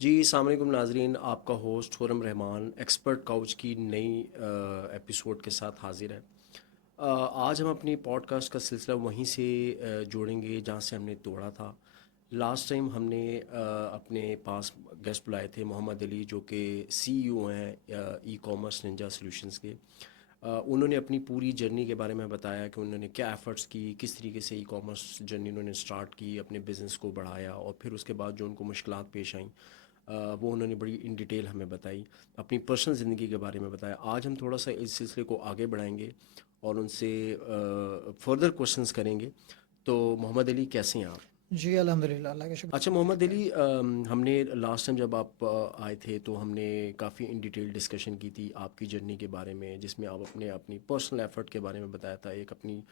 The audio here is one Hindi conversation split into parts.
जी, अस्सलाम वालेकुम नाज़रीन, आपका host Khurram Rahman expert couch की नई एपिसोड के साथ हाज़िर है। आज हम अपनी पॉडकास्ट का सिलसिला वहीं से जोड़ेंगे जहाँ से हमने तोड़ा था। लास्ट टाइम हमने अपने पास गेस्ट बुलाए थे मोहम्मद अली, जो कि सीईओ हैं ई कॉमर्स निंजा सॉल्यूशंस के। उन्होंने अपनी पूरी जर्नी के बारे में बताया कि उन्होंने क्या एफ़र्ट्स की, किस तरीके से ई कॉमर्स जर्नी उन्होंने स्टार्ट की, अपने बिज़नेस को बढ़ाया, और फिर उसके बाद जो उनको मुश्किलात पेश आईं वो उन्होंने बड़ी इन डिटेल हमें बताई, अपनी पर्सनल ज़िंदगी के बारे में बताया। आज हम थोड़ा सा इस सिलसिले को आगे बढ़ाएंगे और उनसे फर्दर क्वेश्चंस करेंगे। तो मोहम्मद अली, कैसे हैं आप? जी अल्हम्दुलिल्लाह, अल्लाह का अच्छा शुक्र। मोहम्मद अली, हमने लास्ट टाइम जब आप आए थे तो हमने काफ़ी इन डिटेल डिस्कशन की थी आपकी जर्नी के बारे में, जिसमें आप अपने अपनी पर्सनल एफर्ट के बारे में बताया था, एक अपनी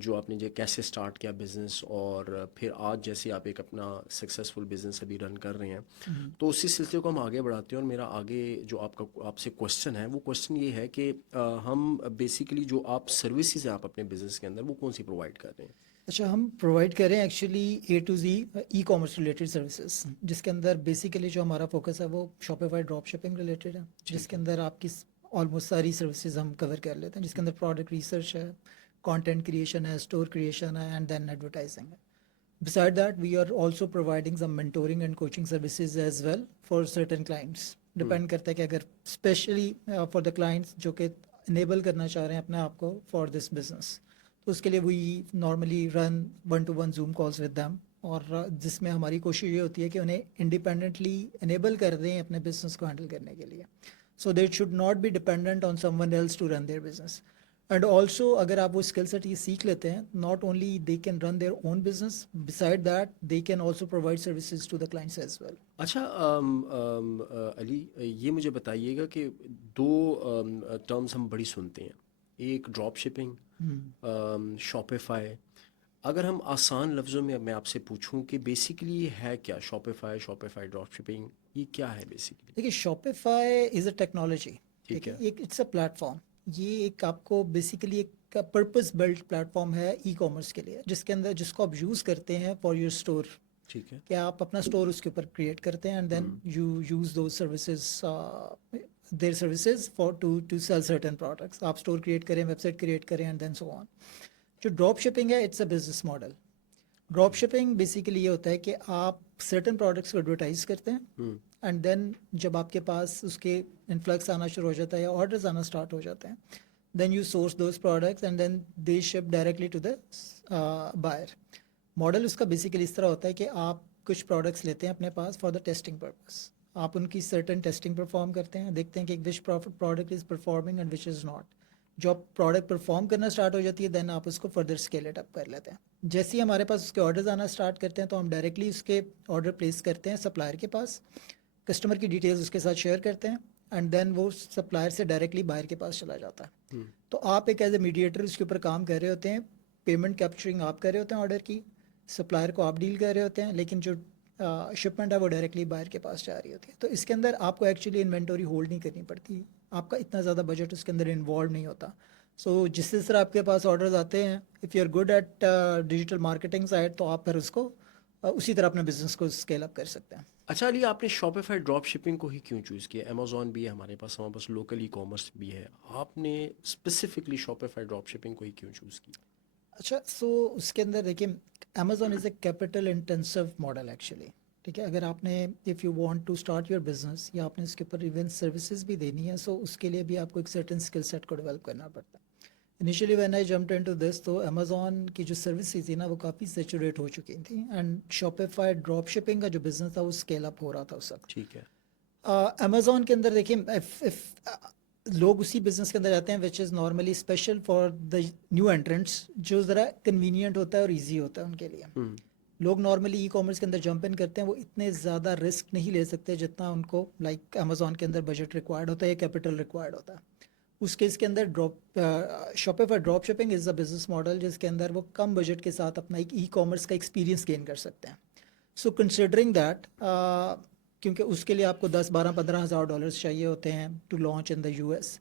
जो आपने जो कैसे स्टार्ट किया बिज़नेस, और फिर आज जैसे आप एक अपना सक्सेसफुल बिज़नेस अभी रन कर रहे हैं। हम्म। तो उसी सिलसिले को हम आगे बढ़ाते हैं, और मेरा आगे जो आपका आपसे क्वेश्चन है, वो क्वेश्चन ये है कि हम बेसिकली जो आप सर्विसेज हैं आप अपने बिज़नेस के अंदर, वो कौन सी प्रोवाइड कर रहे हैं? अच्छा, हम प्रोवाइड करें actually A to G ecommerce related services, जिसके अंदर बेसिकली जो हमारा फोकस है वो शॉपिफाई ड्रॉप शिपिंग रिलेटेड है, ठीक जिसके है। अंदर आपकी ऑलमोस्ट सारी सर्विसेज हम कवर कर लेते हैं, जिसके अंदर प्रोडक्ट रिसर्च है, कंटेंट क्रिएशन है, स्टोर क्रिएशन है, एंड देन एडवर्टाइजिंग है। Beside that, we are also providing some mentoring and coaching services as well for certain clients. Hmm. Depend करता है कि अगर स्पेशली फॉर द क्लाइंट्स जो कि इनेबल करना चाह रहे हैं अपने आप को फॉर दिस बिजनेस, तो उसके लिए we normally run one to one Zoom calls with them, और जिसमें हमारी कोशिश ये होती है कि उन्हें इंडिपेंडेंटली इनेबल कर दें अपने बिजनेस को हैंडल करने के लिए, so they should not be dependent on someone else to run their business. And also अगर आप वो स्किल सेट ये सीख लेते हैं, not only they can run their own business, beside that they can also provide services to the clients as well. अच्छा अली, ये मुझे बताइएगा कि दो टर्म्स हम बड़ी सुनते हैं, एक ड्रॉप शिपिंग, शॉपिफाई। अगर हम आसान लफ्ज़ों में मैं आपसे पूछूं कि बेसिकली ये है क्या, शॉपिफाई, शॉपिफाई ड्रॉप शिपिंग, ये क्या है बेसिकली? देखिए, शॉपिफाई इज़ अ टेक्नोलॉजी। ठीक ठीक है, है। एक इट्स अ प्लेटफॉर्म। ये एक आपको बेसिकली एक पर्पस बिल्ट प्लेटफॉर्म है ई कॉमर्स के लिए, जिसके अंदर जिसको आप यूज़ करते हैं फॉर योर स्टोर। ठीक है। कि आप अपना स्टोर उसके ऊपर क्रिएट करते हैं, and then hmm. You use those services, there services for to sell certain products. आप स्टोर क्रिएट करें, वेबसाइट क्रिएट करें, एंड देन सो ऑन। जो ड्रॉप शिपिंग है, it's a business model. Drop okay. Shipping basically ये होता है कि आप सर्टेन प्रोडक्ट्स को एडवर्टाइज करते हैं, हम्म। एंड देन जब आपके पास उसके इन्फ्लक्स आना शुरू हो जाता है या ऑर्डर्स आना स्टार्ट हो जाते हैं, then you source those products and then they ship directly to the buyer. Model उसका बेसिकली इस तरह होता है कि आप कुछ प्रोडक्ट्स लेते हैं अपने पास फॉर द टेस्टिंग पर्पस। आप उनकी सर्टेन टेस्टिंग परफॉर्म करते हैं, देखते हैं कि which product is performing and which is not. जब प्रोडक्ट परफॉर्म करना स्टार्ट हो जाती है, देन आप उसको फर्दर स्केल इट अप कर लेते हैं। जैसे ही हमारे पास उसके ऑर्डर्स आना स्टार्ट करते हैं, तो हम डायरेक्टली उसके ऑर्डर प्लेस करते हैं सप्लायर के पास, कस्टमर की डिटेल्स उसके साथ शेयर करते हैं, एंड देन वो सप्लायर से डायरेक्टली बायर के पास चला जाता है। हम्म। तो आप एक एज ए मीडिएटर उसके ऊपर काम कर रहे होते हैं, पेमेंट कैप्चरिंग आप कर रहे होते हैं ऑर्डर की, सप्लायर को आप डील कर रहे होते हैं, लेकिन जो शिपमेंट है वो डायरेक्टली बायर के पास जा रही होती है। तो इसके अंदर आपको एक्चुअली इन्वेंटरी होल्ड नहीं करनी पड़ती, आपका इतना ज़्यादा बजट उसके अंदर इन्वॉल्व नहीं होता। सो जिस तरह आपके पास ऑर्डर्स आते हैं, if you are good at digital marketing side, तो आप फिर उसको उसी तरह अपने बिजनेस को स्केल अप कर सकते हैं। अच्छा अली, आपने शॉपिफाई ड्रॉप शिपिंग को ही क्यों चूज़ किया? अमेजोन भी है हमारे पास लोकल ई कॉमर्स भी है, आपने स्पेसिफिकली शॉपिफाई ड्रॉप शिपिंग को ही क्यों चूज़ किया? अच्छा, सो उसके अंदर देखिए, Amazon is a capital intensive model actually. ठीक है, अगर आपने if you want to start your business या आपने इसके ऊपर इवन सर्विसेज भी देनी है, सो उसके लिए भी आपको एक सर्टेन स्किल सेट को डेवलप करना पड़ता है। Initially when I jumped into this, तो अमेजोन की जो सर्विसेज थी ना, वो काफ़ी सेचुरेट हो चुकी थी, एंड शॉपिफाई ड्रॉप शिपिंग का जो बिजनेस था वो स्केल अप हो रहा था उस वक्त। ठीक है। अमेजोन के अंदर देखिए, लोग उसी बिजनेस के अंदर जाते हैं which is normally special for the new entrants, जो ज़रा कन्वीनियंट होता है और ईजी होता है उनके लिए। हम्म। लोग नॉर्मली ई कॉमर्स के अंदर जंप इन करते हैं, वो इतने ज़्यादा रिस्क नहीं ले सकते जितना उनको लाइक अमेजोन के अंदर बजट रिक्वायर्ड होता है या कैपिटल रिक्वायर्ड होता है। उस केस के अंदर drop Shopify drop shipping is a business model जिसके अंदर वो कम बजट के साथ अपना एक ई कॉमर्स का एक्सपीरियंस गेन कर सकते हैं। सो कंसिडरिंग दैट, क्योंकि उसके लिए आपको 10-12-15 हज़ार डॉलर्स चाहिए होते हैं to launch in the US.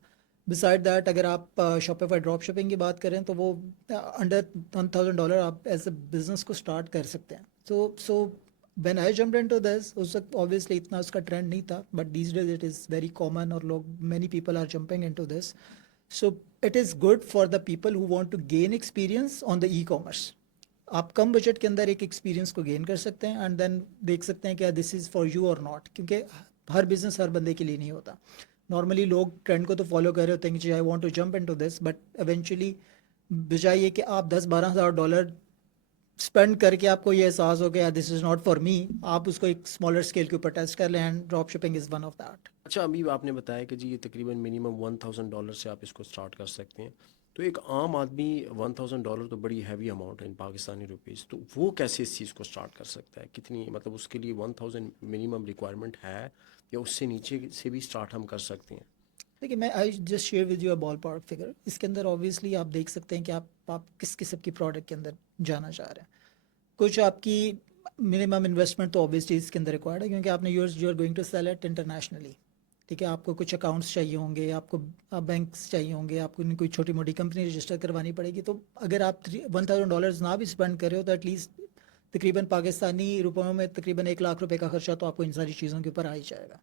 Beside that, अगर आप शॉपिफाई ड्रॉप शिपिंग की बात करें, तो वो अंडर $1000 आप एज ए बिजनेस को स्टार्ट कर सकते हैं। सो when I jumped into this, उस वक्त obviously इतना उसका trend नहीं था, but these days it is very common और लोग many people are jumping into this. So it is good for the people who want to gain experience on the e-commerce. आप कम बजट के अंदर एक एक्सपीरियंस को गेन कर सकते हैं एंड देन देख सकते हैं कि दिस इज़ फॉर यू और नॉट, क्योंकि हर बिजनेस हर बंदे के लिए नहीं होता. नॉर्मली लोग ट्रेंड को तो फॉलो कर रहे होते हैं कि I want to jump into this, but eventually बजाय ये कि आप 10-12 हज़ार डॉलर स्पेंड करके आपको ये एहसास हो गया this is not for me, आप उसको एक स्मॉलर स्केल के ऊपर टेस्ट कर लें and drop shipping is one of that. अच्छा, अभी आपने बताया कि जी ये तकरीबन मिनिमम $1000 से आप इसको स्टार्ट कर सकते हैं, तो एक आम आदमी $1000 तो बड़ी हैवी अमाउंट है इन पाकिस्तानी रुपीज़, तो वो कैसे इस चीज़ को स्टार्ट कर सकता है? कितनी मतलब उसके लिए 1000 मिनिमम रिक्वायरमेंट है या उससे नीचे से भी स्टार्ट हम कर सकते हैं? देखिए, मैं I just share with you a ball park figure. इसके अंदर ऑब्वियसली आप देख सकते हैं कि आप किस किस्म की प्रोडक्ट के अंदर जाना चाह रहे हैं. कुछ आपकी मिनिमम इन्वेस्टमेंट तो ऑब्वियसली इसके अंदर रिक्वायर्ड है, क्योंकि आपने you are going to sell it internationally. ठीक है, आपको कुछ अकाउंट्स चाहिए होंगे, आपको बैंक्स चाहिए होंगे, आपको कोई छोटी मोटी कंपनी रजिस्टर करवानी पड़ेगी. तो अगर आप $1000 ना भी स्पेंड कर रहे हो तो एटलीस्ट तकरीबन पाकिस्तानी रुपयों में तकरीबन 1 लाख रुपए का खर्चा तो आपको इन सारी चीज़ों के ऊपर आ ही जाएगा.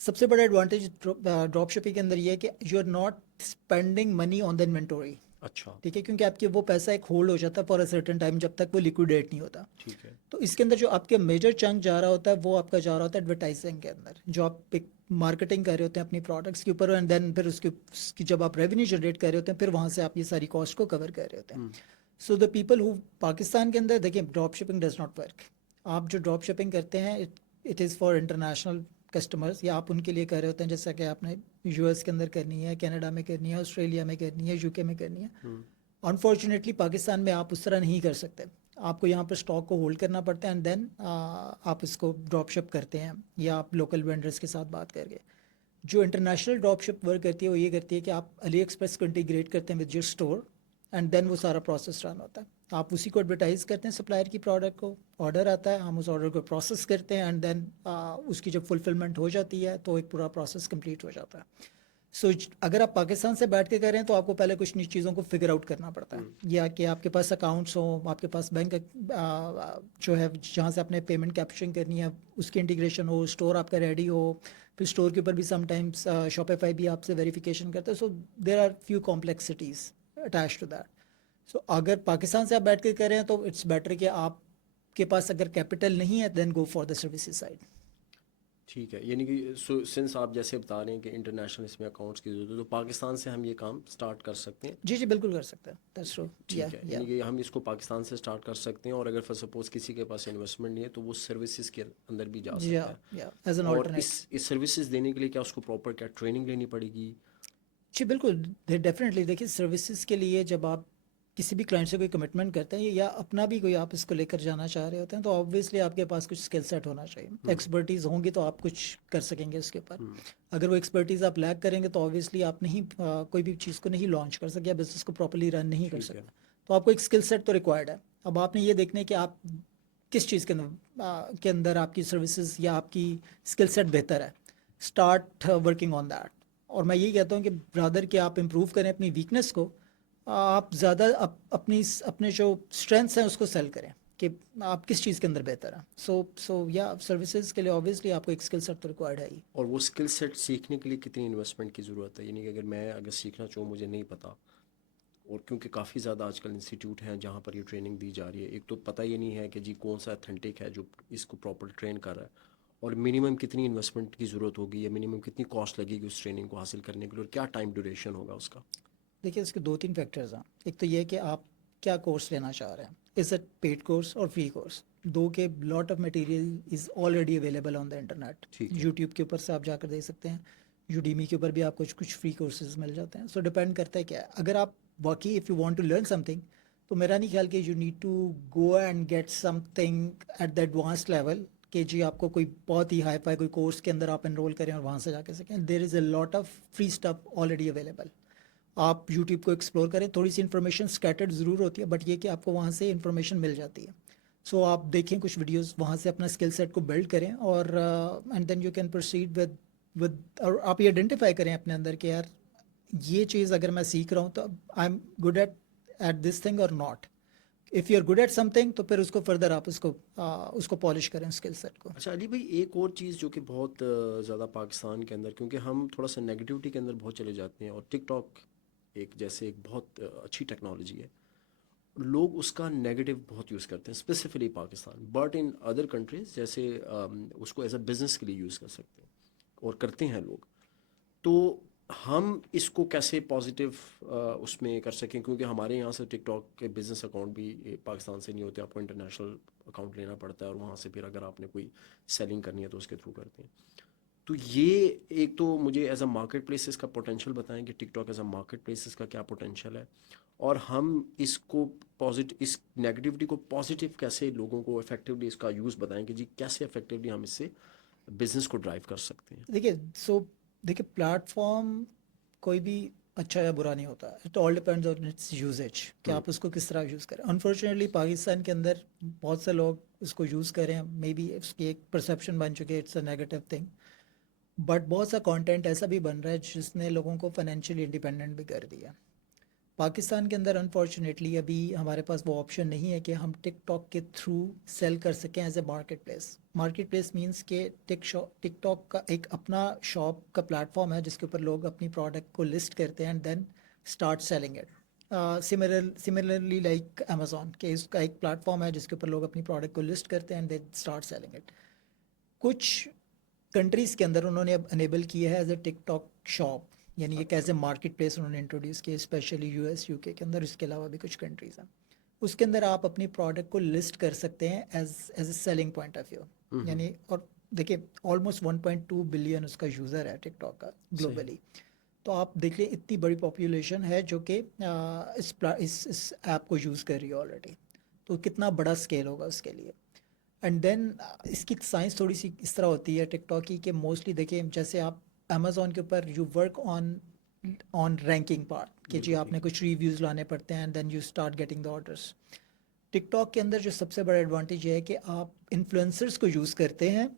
सबसे बड़ा एडवांटेज ड्रॉप शिपिंग के अंदर ये है कि you are not spending money on the inventory. अच्छा, ठीक है, क्योंकि आपके वो पैसा एक होल्ड हो जाता है फॉर अ सर्टेन टाइम जब तक वो लिक्विडेट नहीं होता. ठीक है. तो इसके अंदर जो आपके मेजर चंक जा रहा होता है वो आपका जा रहा होता है एडवर्टाइजिंग के अंदर, जो आप एक मार्केटिंग कर रहे होते हैं अपनी प्रोडक्ट्स के ऊपर, एंड देन फिर उसकी जब आप रेवेन्यू जनरेट कर रहे होते हैं फिर वहाँ से आप ये सारी कॉस्ट को कवर कर रहे होते हैं. So the people who Pakistan के अंदर देखिए drop shipping does not work. आप जो ड्रॉप शिपिंग करते हैं it is for international customers, या आप उनके लिए कर रहे होते हैं जैसा कि आपने यूएस के अंदर करनी है, कनाडा में करनी है, ऑस्ट्रेलिया में करनी है, यूके में करनी है. अनफॉर्चुनेटली पाकिस्तान में आप उस तरह नहीं कर सकते. आपको यहाँ पर स्टॉक को होल्ड करना पड़ता है एंड देन आप इसको ड्रॉप शिप करते हैं, या आप लोकल वेंडर्स के साथ बात करके. जो इंटरनेशनल ड्रॉप शिप वर्क करती है वो ये करती है कि आप अली एक्सप्रेस को इंटीग्रेट करते हैं with your store and then वो सारा प्रोसेस रन होता है. आप उसी को एडवर्टाइज करते हैं सप्लायर की प्रोडक्ट को, ऑर्डर आता है, हम उस ऑर्डर को प्रोसेस करते हैं एंड देन उसकी जब फुलफिलमेंट हो जाती है तो एक पूरा प्रोसेस कंप्लीट हो जाता है. सो अगर आप पाकिस्तान से बैठ के करें तो आपको पहले कुछ चीज़ों को फिगर आउट करना पड़ता है, या कि आपके पास अकाउंट्स हो, आपके पास बैंक जो है जहाँ से आपने पेमेंट कैप्चरिंग करनी है उसकी इंटीग्रेशन हो, स्टोर आपका रेडी हो, फिर स्टोर के ऊपर भी समटाइम्स शॉपिफाई भी आपसे वेरिफिकेशन करता है. So there are few complexities attach to that. So अगर पाकिस्तान से आप बैठ के करें तो इट्स बेटर कि आपके पास अगर कैपिटल नहीं है then go for the services side. ठीक है, यानी कि सिंस आप जैसे बता रहे हैं कि इंटरनेशनल इसमें अकाउंट्स की ज़रूरत है, तो पाकिस्तान से हम ये काम स्टार्ट कर सकते हैं. जी जी बिल्कुल कर सकते हैं. That's true. ठीक है, यानी कि हम इसको पाकिस्तान से स्टार्ट कर सकते हैं, और अगर फॉर सपोज किसी के पास इन्वेस्टमेंट नहीं है तो वो सर्विसेज के अंदर भी जा सकता है. या एज एन और ऑल्टरनेट. इस सर्विसेज देने के लिए क्या उसको प्रॉपर क्या ट्रेनिंग लेनी पड़ेगी? जी बिल्कुल, डेफिनेटली. देखिए सर्विसेज के लिए जब आप किसी भी क्लाइंट से कोई कमिटमेंट करते हैं या अपना भी कोई आप इसको लेकर जाना चाह रहे होते हैं तो ऑब्वियसली आपके पास कुछ स्किल सेट होना चाहिए. एक्सपर्टीज़ होंगी तो आप कुछ कर सकेंगे उसके ऊपर. अगर वो एक्सपर्टीज़ आप लैक करेंगे तो ऑब्वियसली आप नहीं कोई भी चीज़ को नहीं लॉन्च कर सकते या बिजनेस को प्रॉपर्ली रन नहीं कर सकते. तो आपको एक स्किल सेट तो रिक्वायर्ड है. अब आपने ये देखना है कि आप किस चीज़ के अंदर आपकी सर्विसेज या आपकी स्किल सेट बेहतर है. Start working on that. और मैं यही कहता हूँ कि ब्रदर कि आप इम्प्रूव करें अपनी वीकनेस को, आप ज़्यादा अपने जो स्ट्रेंथ्स हैं उसको सेल करें कि आप किस चीज़ के अंदर बेहतर हैं. सो या सर्विसेज के लिए ऑब्वियसली आपको एक स्किल सेट तो रिक्वायर्ड है ही. और वो स्किल सेट सीखने के लिए कितनी इन्वेस्टमेंट की ज़रूरत है? यानी कि अगर सीखना चाहूँ, मुझे नहीं पता, और क्योंकि काफ़ी ज़्यादा आजकल इंस्टीट्यूट हैं जहाँ पर ये ट्रेनिंग दी जा रही है, एक तो पता ही नहीं है कि जी कौन सा अथेंटिक है जो इसको प्रॉपर ट्रेन कर रहा है, और मिनिमम कितनी इन्वेस्टमेंट की ज़रूरत होगी या मिनिमम कितनी कॉस्ट लगेगी उस ट्रेनिंग को हासिल करने के लिए, और क्या टाइम ड्यूरेशन होगा उसका? देखिए इसके 2-3 फैक्टर्स हैं. एक तो ये कि आप क्या कोर्स लेना चाह रहे हैं, इज़ इट पेड कोर्स और फ्री कोर्स. दो के lot of material is already available on the internet. YouTube के ऊपर से आप जाकर देख सकते हैं, यूडीमी के ऊपर भी आपको कुछ फ्री कोर्सेज मिल जाते हैं. सो डिपेंड करता है क्या है. अगर आप वाकई if you want to learn something तो मेरा नहीं ख्याल कि you need to go and get something at the advanced level कि जी आपको कोई बहुत ही हाई फाई कोई कोर्स के अंदर आप एनरोल करें और वहाँ से जाके सकें. There is a lot of free stuff already available. आप यूट्यूब को एक्सप्लोर करें, थोड़ी सी इन्फॉर्मेशन स्कैटर्ड ज़रूर होती है बट ये कि आपको वहाँ से इन्फॉर्मेशन मिल जाती है. सो आप देखें कुछ वीडियोस, वहाँ से अपना स्किल सेट को बिल्ड करें और and then you can proceed with और आप ये आइडेंटिफाई करें अपने अंदर कि यार ये चीज़ अगर मैं सीख रहा हूँ तो I am good at this thing और not. If you are good at something तो फिर उसको फर्दर आप उसको पॉलिश करें स्किल सेट को। अच्छा अली भाई, एक और चीज़ जो कि बहुत ज़्यादा पाकिस्तान के अंदर, क्योंकि हम थोड़ा सा नेगेटिविटी के अंदर बहुत चले जाते हैं, और टिकटॉक एक जैसे एक बहुत अच्छी टेक्नोलॉजी है, लोग उसका नेगेटिव बहुत यूज़ करते हैं specifically Pakistan, but in other countries जैसे उसको एज अ बिज़नेस के लिए यूज़ कर सकते हैं और करते हैं लोग। तो हम इसको कैसे पॉजिटिव उसमें कर सकें, क्योंकि हमारे यहाँ से टिकटॉक के बिज़नेस अकाउंट भी पाकिस्तान से नहीं होते, आपको इंटरनेशनल अकाउंट लेना पड़ता है, और वहाँ से फिर अगर आपने कोई सेलिंग करनी है तो उसके थ्रू करते हैं। तो ये एक तो मुझे एज अ मार्केट प्लेसेस का पोटेंशियल बताएं कि TikTok as a market places का क्या पोटेंशियल है, और हम इसको पॉजिटिव, इस नेगेटिविटी को पॉजिटिव कैसे लोगों को इफेक्टिवली इसका यूज़ बताएं कि जी कैसे इफेक्टिवली हम इससे बिजनेस को ड्राइव कर सकते हैं। देखिए देखिए प्लेटफॉर्म कोई भी अच्छा या बुरा नहीं होता, it all depends on its usage कि हम्म। आप उसको किस तरह यूज़ करें। अनफॉर्चुनेटली पाकिस्तान के अंदर बहुत से लोग इसको यूज़ करें, मे बी इसकी एक परसेप्शन बन चुकी है, it's a negative thing. But बहुत सा कंटेंट ऐसा भी बन रहा है जिसने लोगों को फाइनेंशियली इंडिपेंडेंट भी कर दिया। पाकिस्तान के अंदर अनफॉर्चुनेटली अभी हमारे पास वो ऑप्शन नहीं है कि हम टिकटॉक के थ्रू सेल कर सकें as a market place. Market place means के टिकटॉक का एक अपना शॉप का प्लेटफॉर्म है जिसके ऊपर लोग अपनी प्रोडक्ट को लिस्ट करते हैं and then start selling it. Similarly like Amazon के इसका एक प्लेटफॉर्म है जिसके ऊपर लोग अपनी प्रोडक्ट को लिस्ट करते हैं and then start selling it. कुछ कंट्रीज़ के अंदर उन्होंने अब अनेबल किया है एज ए टिकटॉक शॉप, यानी एक अच्छा। एज ए मार्केट प्लेस उन्होंने इंट्रोड्यूस किया, स्पेशली यूएस यूके के अंदर। इसके अलावा भी कुछ कंट्रीज़ हैं, उसके अंदर आप अपनी प्रोडक्ट को लिस्ट कर सकते हैं as a selling point of view. Hmm. यानी और देखिए ऑलमोस्ट 1.2 बिलियन उसका यूज़र है टिकटॉक का सही। ग्लोबली। तो आप देखिए इतनी बड़ी पॉपुलेशन है जो कि इस ऐप को यूज़ कर रही है ऑलरेडी, तो कितना बड़ा स्केल होगा उसके लिए। एंड देन इसकी साइंस थोड़ी सी इस तरह होती है टिकटॉक की कि मोस्टली देखिए जैसे आप अमेजोन के ऊपर you work on on ranking part कि जी बिल्कुल ठीक। आपने कुछ रिव्यूज़ लाने पड़ते हैं and then you start getting the orders. TikTok के अंदर जो सबसे बड़ा एडवांटेज है कि आप इन्फ्लुएंसर्स को यूज़ करते हैं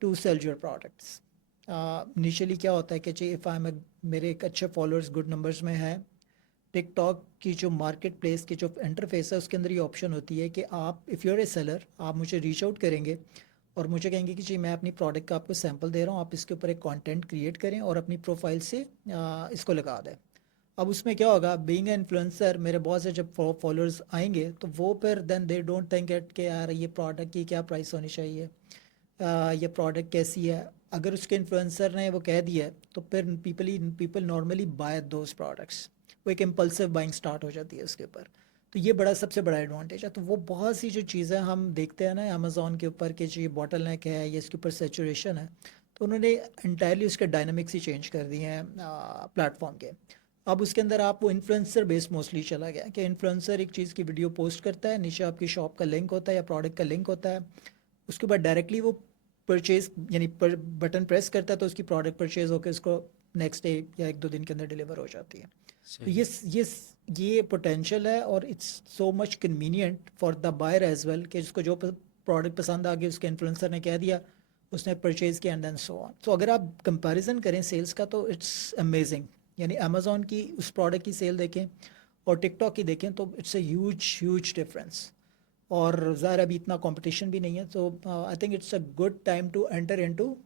to sell your products. Initially क्या होता है कि जी इफ़ आई एम मेरे एक अच्छे फॉलोअर्स गुड नंबर्स में है, टिकटॉक की जो मार्केट प्लेस की जो इंटरफेस है उसके अंदर ये ऑप्शन होती है कि आप इफ़ यूर ए सेलर आप मुझे रीच आउट करेंगे और मुझे कहेंगे कि जी मैं अपनी प्रोडक्ट का आपको सैंपल दे रहा हूँ, आप इसके ऊपर एक कंटेंट क्रिएट करें और अपनी प्रोफाइल से इसको लगा दें। अब उसमें क्या होगा, बीइंग ए इन्फ्लुएंसर मेरे बहुत से जब फॉलोअर्स आएंगे तो वो फिर then they don't think at कि यार ये प्रोडक्ट की क्या प्राइस होनी चाहिए, ये प्रोडक्ट कैसी है। अगर उसके इन्फ्लुएंसर ने वो कह दिया है तो फिर people normally buy those products. वो एक इम्पल्सिव बाइंग स्टार्ट हो जाती है उसके ऊपर। तो ये बड़ा सबसे बड़ा एडवांटेज है। तो वो बहुत सी जो चीज़ें हम देखते हैं ना अमेजोन के ऊपर कि जी बॉटल नेक है, ये इसके ऊपर सेचुरेशन है, तो उन्होंने इंटायरली उसके डायनामिक्स ही चेंज कर दिए हैं प्लेटफॉर्म के। अब उसके अंदर आप वो इन्फ्लुएंसर बेस मोस्टली चला गया कि इन्फ्लुएंसर एक चीज़ की वीडियो पोस्ट करता है, नीचे आपकी शॉप का लिंक होता है या प्रोडक्ट का लिंक होता है, उसके बाद डायरेक्टली वो परचेज यानी बटन प्रेस करता है तो उसकी प्रोडक्ट परचेज होकर उसको नेक्स्ट डे या एक दो दिन के अंदर डिलीवर हो जाती है। तो सही। ये पोटेंशियल है और it's so much convenient for the buyer as well कि जिसको जो प्रोडक्ट पसंद आ गया उसके इन्फ्लुएंसर ने कह दिया, उसने परचेज किया एंड देन सो ऑन। तो अगर आप कंपैरिजन करें सेल्स का तो इट्स अमेजिंग। यानी अमेजोन की उस प्रोडक्ट की सेल देखें और टिकटॉक की देखें तो इट्स अ ह्यूज डिफरेंस। और ज़ाहिर अभी इतना कंपटीशन भी नहीं है, तो I think it's a good time to enter into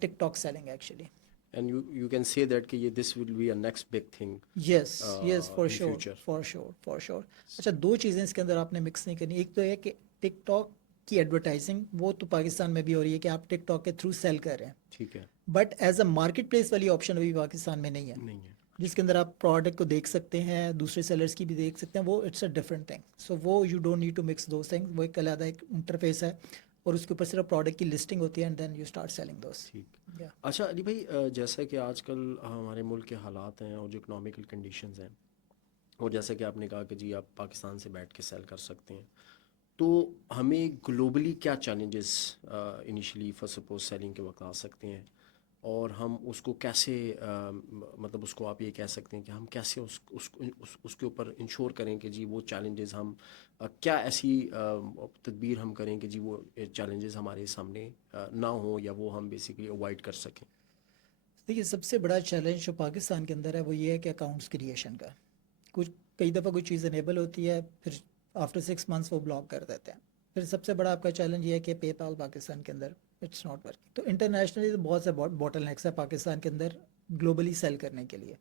TikTok selling actually. And you can say that कि ये this will be a next big thing yes yes, for in sure future. For sure for sure. अच्छा, दो चीज़ें इसके अंदर आपने मिक्स नहीं करनी। एक तो है कि टिकटॉक की एडवर्टाइजिंग वो तो पाकिस्तान में भी हो रही है कि आप टिकटॉक के थ्रू सेल कर रहे हैं, ठीक है। But as a market place वाली ऑप्शन अभी पाकिस्तान में नहीं है नहीं है। जिसके अंदर आप प्रोडक्ट को देख सकते हैं, दूसरे सेलर्स की भी देख सकते हैं। वो it's a different thing. So वो you don't need to mix दो थिंग्स। वो एक अलग एक इंटरफेस है और उसके ऊपर सिर्फ प्रोडक्ट की लिस्टिंग होती है and then you start selling those. ठीक। या अच्छा अली भाई, जैसा कि आजकल हमारे मुल्क के हालात हैं और जो इकोनॉमिकल कंडीशंस हैं, और जैसा कि आपने कहा कि जी आप पाकिस्तान से बैठ के सेल कर सकते हैं, तो हमें ग्लोबली क्या challenges initially first suppose selling के वक्त आ सकते हैं, और हम उसको कैसे मतलब उसको आप ये कह सकते हैं कि हम कैसे उसके ऊपर इंश्योर करें कि जी वो चैलेंजेस हम क्या ऐसी तदबीर हम करें कि जी वो चैलेंजेस हमारे सामने ना हो, या वो हम बेसिकली अवॉइड कर सकें। देखिए सबसे बड़ा चैलेंज जो पाकिस्तान के अंदर है वो ये है कि अकाउंट्स क्रिएशन का। कुछ कई दफ़ा कोई चीज़ अनेबल होती है, फिर आफ्टर 6 मंथ्स वो ब्लॉक कर देते हैं। फिर सबसे बड़ा आपका चैलेंज ये है कि पेपाल पाकिस्तान के अंदर इट्स नॉट वर्किंग। तो इंटरनेशनली तो बहुत से बॉटल नेक्स है पाकिस्तान के अंदर ग्लोबली सेल करने के लिए।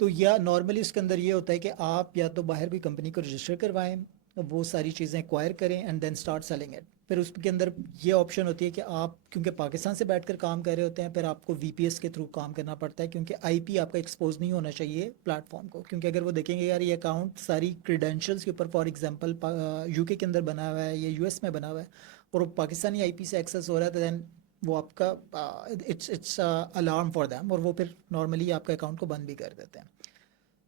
तो या नॉर्मली उसके अंदर ये होता है कि आप या तो बाहर भी कंपनी को रजिस्टर करवाएं, वो सारी चीज़ें एक्वायर करें and then start selling it. फिर उसके अंदर ये ऑप्शन होती है कि आप क्योंकि पाकिस्तान से बैठकर काम कर रहे होते हैं, फिर आपको वीपीएस के थ्रू काम करना पड़ता है, क्योंकि आईपी आपका एक्सपोज नहीं होना चाहिए प्लेटफॉर्म को। क्योंकि अगर वो देखेंगे यार ये अकाउंट सारी क्रीडेंशियल्स के ऊपर फॉर एग्जांपल यूके के अंदर बना हुआ है या यूएस में बना हुआ है और वो पाकिस्तानी आईपी से एक्सेस हो रहा है, तो दैन वो आपका इट्स अलार्म फॉर दैम, और वो फिर नॉर्मली आपका अकाउंट को बंद भी कर देते हैं।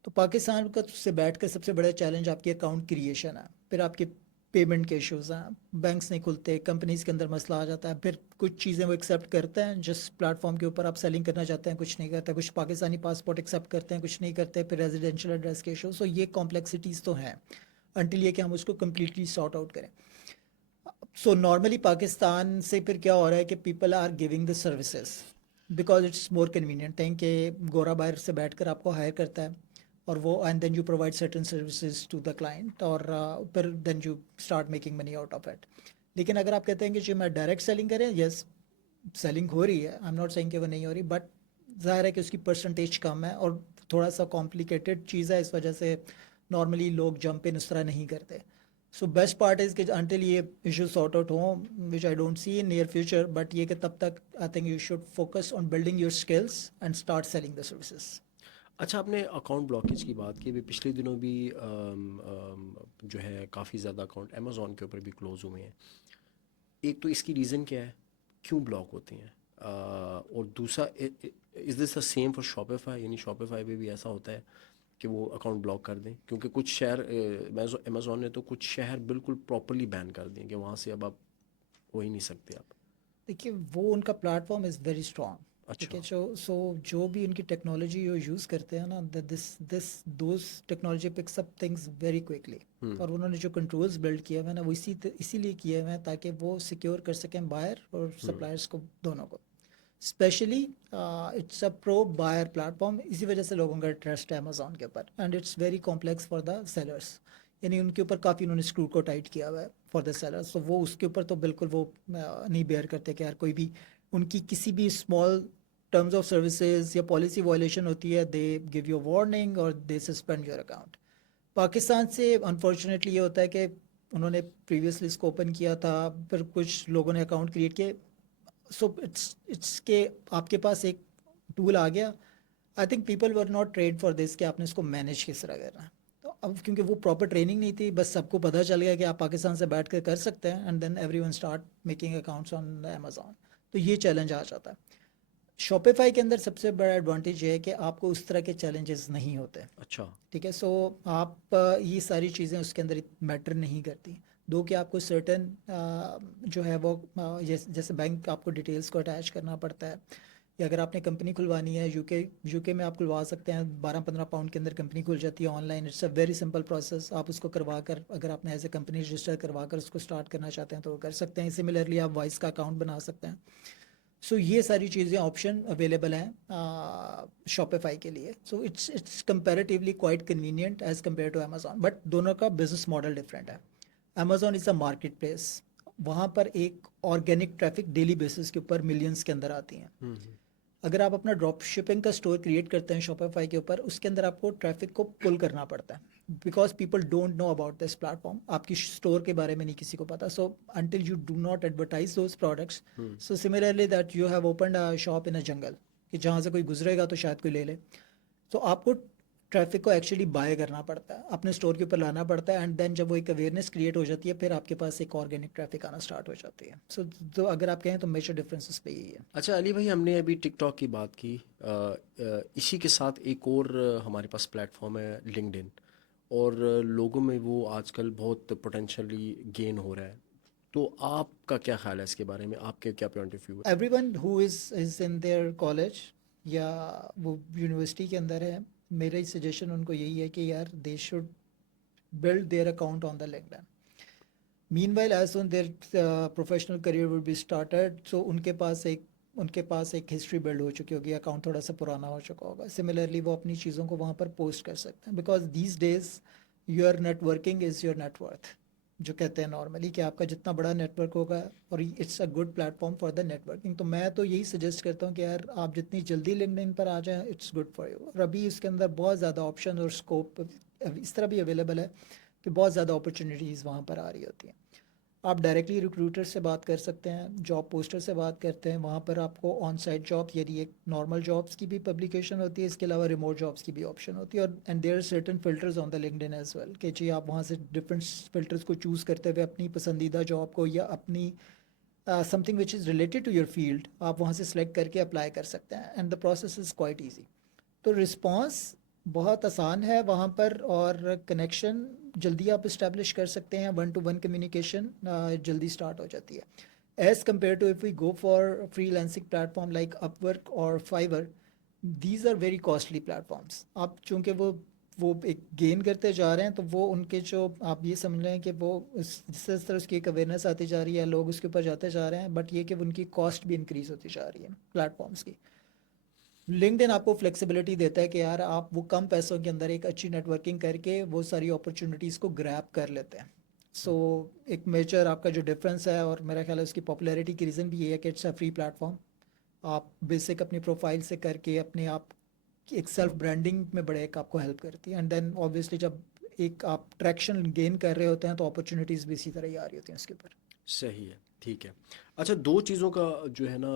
तो पाकिस्तान का से बैठ कर सबसे बड़ा चैलेंज आपकी अकाउंट क्रिएशन है। फिर आपके पेमेंट के इश्यूज़ हैं, बैंक्स नहीं खुलते, कंपनीज़ के अंदर मसला आ जाता है। फिर कुछ चीज़ें वो एक्सेप्ट करते हैं जिस प्लेटफॉर्म के ऊपर आप सेलिंग करना चाहते हैं, कुछ नहीं करता। कुछ पाकिस्तानी पासपोर्ट एक्सेप्ट करते हैं, कुछ नहीं करते। फिर रेजिडेंशियल एड्रेस के इशूज़। तो ये कॉम्प्लेक्सिटीज़ तो हैं अनटिल ये कि हम उसको कम्प्लीटली सॉर्ट आउट करें। सो नॉर्मली पाकिस्तान से फिर क्या हो रहा है कि people are giving the services because it's more convenient thing कि गोरा बाहर से बैठकर आपको हायर करता है और वो and then you provide certain services to the client और फिर then you start making money out of it. लेकिन अगर आप कहते हैं कि जी मैं डायरेक्ट सेलिंग करें, यस सेलिंग हो रही है, आई एम नॉट सेइंग कि वो नहीं हो रही, बट ज़ाहिर है कि उसकी परसेंटेज कम है और थोड़ा सा कॉम्प्लिकेटेड चीज़ है, इस वजह से नॉर्मली लोग जंप इन इस तरह नहीं करते। सो बेस्ट पार्ट इज़ कि अंटिल ये इशू सॉर्ट आउट हो, which I don't see in near future, but ये कि तब तक I think you should focus on building your skills and start selling the services. अच्छा, आपने अकाउंट ब्लॉकेज की बात की। अभी पिछले दिनों भी जो है काफ़ी ज़्यादा अकाउंट अमेज़ॉन के ऊपर भी क्लोज़ हुए हैं। एक तो इसकी रीज़न क्या है, क्यों ब्लॉक होते हैं? और दूसरा, is this the same for Shopify? यानी शॉपिफाई पे भी ऐसा होता है कि वो अकाउंट ब्लॉक कर दें? क्योंकि कुछ शहर, अमेज़ॉन ने तो कुछ शहर बिल्कुल प्रॉपरली बैन कर दिए कि वहाँ से अब आप हो ही नहीं सकते आप। देखिए वो उनका प्लेटफॉर्म इज़ वेरी स्ट्रॉन्ग। ठीक अच्छा। है, सो जो भी उनकी टेक्नोलॉजी वो यूज़ करते हैं ना, this this those technology picks up things very quickly. Hmm. और उन्होंने जो कंट्रोल्स बिल्ड किए हुए हैं ना, वो इसीलिए किए हुए हैं ताकि वो सिक्योर कर सकें बायर और हम्म। सप्लायर्स को, दोनों को। Specially it's a pro buyer platform, इसी वजह से लोगों का ट्रस्ट है अमेजोन के ऊपर, and it's very complex for the sellers. यानी उनके ऊपर काफ़ी उन्होंने स्क्रू को टाइट किया हुआ है फॉर द सेलर्स। तो वो उसके ऊपर तो बिल्कुल वो नहीं बेयर करते कि यार कोई भी उनकी किसी भी स्मॉल टर्म्स ऑफ सर्विसेज या पॉलिसी वायलेशन होती है, दे गिव यू वार्निंग और दे सस्पेंड योर अकाउंट। पाकिस्तान से अनफॉर्चुनेटली ये होता है कि उन्होंने प्रीवियसली इसको ओपन किया था, फिर कुछ लोगों ने अकाउंट क्रिएट किए। सो इट्स के आपके पास एक टूल आ गया। I think people were not trade for this कि आपने इसको मैनेज किस तरह करना है। तो अब क्योंकि वो प्रॉपर ट्रेनिंग नहीं थी, बस सबको पता चल गया कि आप पाकिस्तान से बैठ कर सकते हैं, and then everyone start making accounts on Amazon. तो ये चैलेंज आ जाता है। शॉपिफाई के अंदर सबसे बड़ा एडवांटेज ये है कि आपको उस तरह के चैलेंजेस नहीं होते। अच्छा। ठीक है, सो आप ये सारी चीज़ें उसके अंदर मैटर नहीं करती। दो कि आपको सर्टन जो है वो जैसे बैंक आपको डिटेल्स को अटैच करना पड़ता है, या अगर आपने कंपनी खुलवानी है यूके में आप खुलवा सकते हैं, 12-15 पाउंड के अंदर कंपनी खुल जाती है online. It's a very simple process. आप उसको करवा कर, अगर आपने एज ए कंपनी रजिस्टर करवा कर उसको स्टार्ट करना चाहते हैं तो वो कर सकते हैं। सिमिलरली आप वॉइस का अकाउंट बना सकते हैं। सो ये सारी चीज़ें ऑप्शन अवेलेबल हैं शॉपिफाई के लिए। So it's comparatively quite convenient as compare to Amazon, but दोनों का बिजनेस मॉडल डिफरेंट है। Amazon is a market place, वहाँ पर एक ऑर्गेनिक ट्रैफिक डेली बेसिस के ऊपर मिलियंस के अंदर आती हैं। हम्म। अगर आप अपना ड्रॉप शिपिंग का स्टोर क्रिएट करते हैं शॉपिफाई के ऊपर, उसके अंदर आपको ट्रैफिक को पुल करना पड़ता है because people don't know about this platform. आपकी स्टोर के बारे में नहीं किसी को पता। So until you do not advertise those products, hmm. So similarly that you have opened a shop in a jungle, कि जहाँ से कोई गुजरेगा तो शायद कोई ले ले। तो आपको ट्रैफिक को एक्चुअली बाय करना पड़ता है, अपने स्टोर के ऊपर लाना पड़ता है, एंड देन जब वो एक अवेयरनेस क्रिएट हो जाती है, फिर आपके पास एक ऑर्गेनिक ट्रैफिक आना स्टार्ट हो जाती है। सो तो अगर आप कहें तो मेजर डिफरेंस उस पर यही है। अच्छा अली भाई, हमने अभी टिकटॉक की बात की। इसी के साथ एक और हमारे पास प्लेटफॉर्म है लिंक्डइन। और लोगों में वो आजकल बहुत पोटेंशियली गेन हो रहा है। तो आपका क्या ख्याल है इसके बारे में? आपके क्या पॉइंट ऑफ व्यू है? Everyone who is in their college या वो यूनिवर्सिटी के अंदर है, मेरा सजेशन उनको यही है कि यार they should build their account on the LinkedIn. Meanwhile as soon their professional career will be started, so उनके पास एक हिस्ट्री बिल्ड हो चुकी होगी, अकाउंट थोड़ा सा पुराना हो चुका होगा। सिमिलरली वो अपनी चीज़ों को वहाँ पर पोस्ट कर सकते हैं, because these days your networking is your net worth, जो कहते हैं नॉर्मली कि आपका जितना बड़ा नेटवर्क होगा, और it's a good platform for the networking. तो मैं तो यही सजेस्ट करता हूँ कि यार आप जितनी जल्दी लिंक्डइन पर आ जाएं, इट्स गुड फॉर यू। और अभी इसके अंदर बहुत ज़्यादा ऑप्शन और स्कोप इस तरह भी अवेलेबल है कि बहुत ज़्यादा अपॉर्चुनिटीज़ वहाँ पर आ रही होती हैं। आप डायरेक्टली रिक्रूटर से बात कर सकते हैं, जॉब पोस्टर से बात करते हैं, वहाँ पर आपको ऑन साइट जॉब, यानी एक नॉर्मल जॉब्स की भी पब्लिकेशन होती है, इसके अलावा रिमोट जॉब्स की भी ऑप्शन होती है। और and there are certain filters on the LinkedIn as well, कि जी आप वहाँ से डिफरेंट फिल्टर्स को चूज़ करते हुए अपनी पसंदीदा जॉब को या अपनी something which is related to your field आप वहाँ से सिलेक्ट करके अप्लाई कर सकते हैं, and the process is quite easy. तो रिस्पॉन्स बहुत आसान है वहाँ पर, और कनेक्शन जल्दी आप इस्टेब्लिश कर सकते हैं, वन टू वन कम्युनिकेशन जल्दी स्टार्ट हो जाती है as compare to if we go for freelancing platform like Upwork और Fiverr. These are very costly platforms. आप चूँकि वो एक गेन करते जा रहे हैं, तो वो उनके जो आप ये समझ लें कि वो जिस तरह उसकी एक अवेयरनेस आती जा रही है, लोग उसके ऊपर जाते जा रहे हैं, बट ये कि उनकी कॉस्ट भी इंक्रीज़ होती जा रही है प्लेटफॉर्म्स की। लिंक्डइन आपको फ्लेक्सिबिलिटी देता है कि यार आप वो कम पैसों के अंदर एक अच्छी नेटवर्किंग करके वो सारी अपॉर्चुनिटीज़ को ग्रैब कर लेते हैं। सो एक मेजर आपका जो डिफरेंस है, और मेरा ख्याल है उसकी पॉपुलैरिटी की रीज़न भी ये है कि इट्स अ फ्री प्लेटफॉर्म। आप बेसिक अपनी प्रोफाइल से करके अपने आप की एक सेल्फ ब्रांडिंग में बड़े एक आपको हेल्प करती है, एंड देन ऑब्वियसली जब एक आप ट्रैक्शन गेन कर रहे होते हैं तो अपॉर्चुनिटीज़ भी इसी तरह ही आ रही होती हैं उसके ऊपर। सही है, ठीक है। अच्छा, दो चीज़ों का जो है ना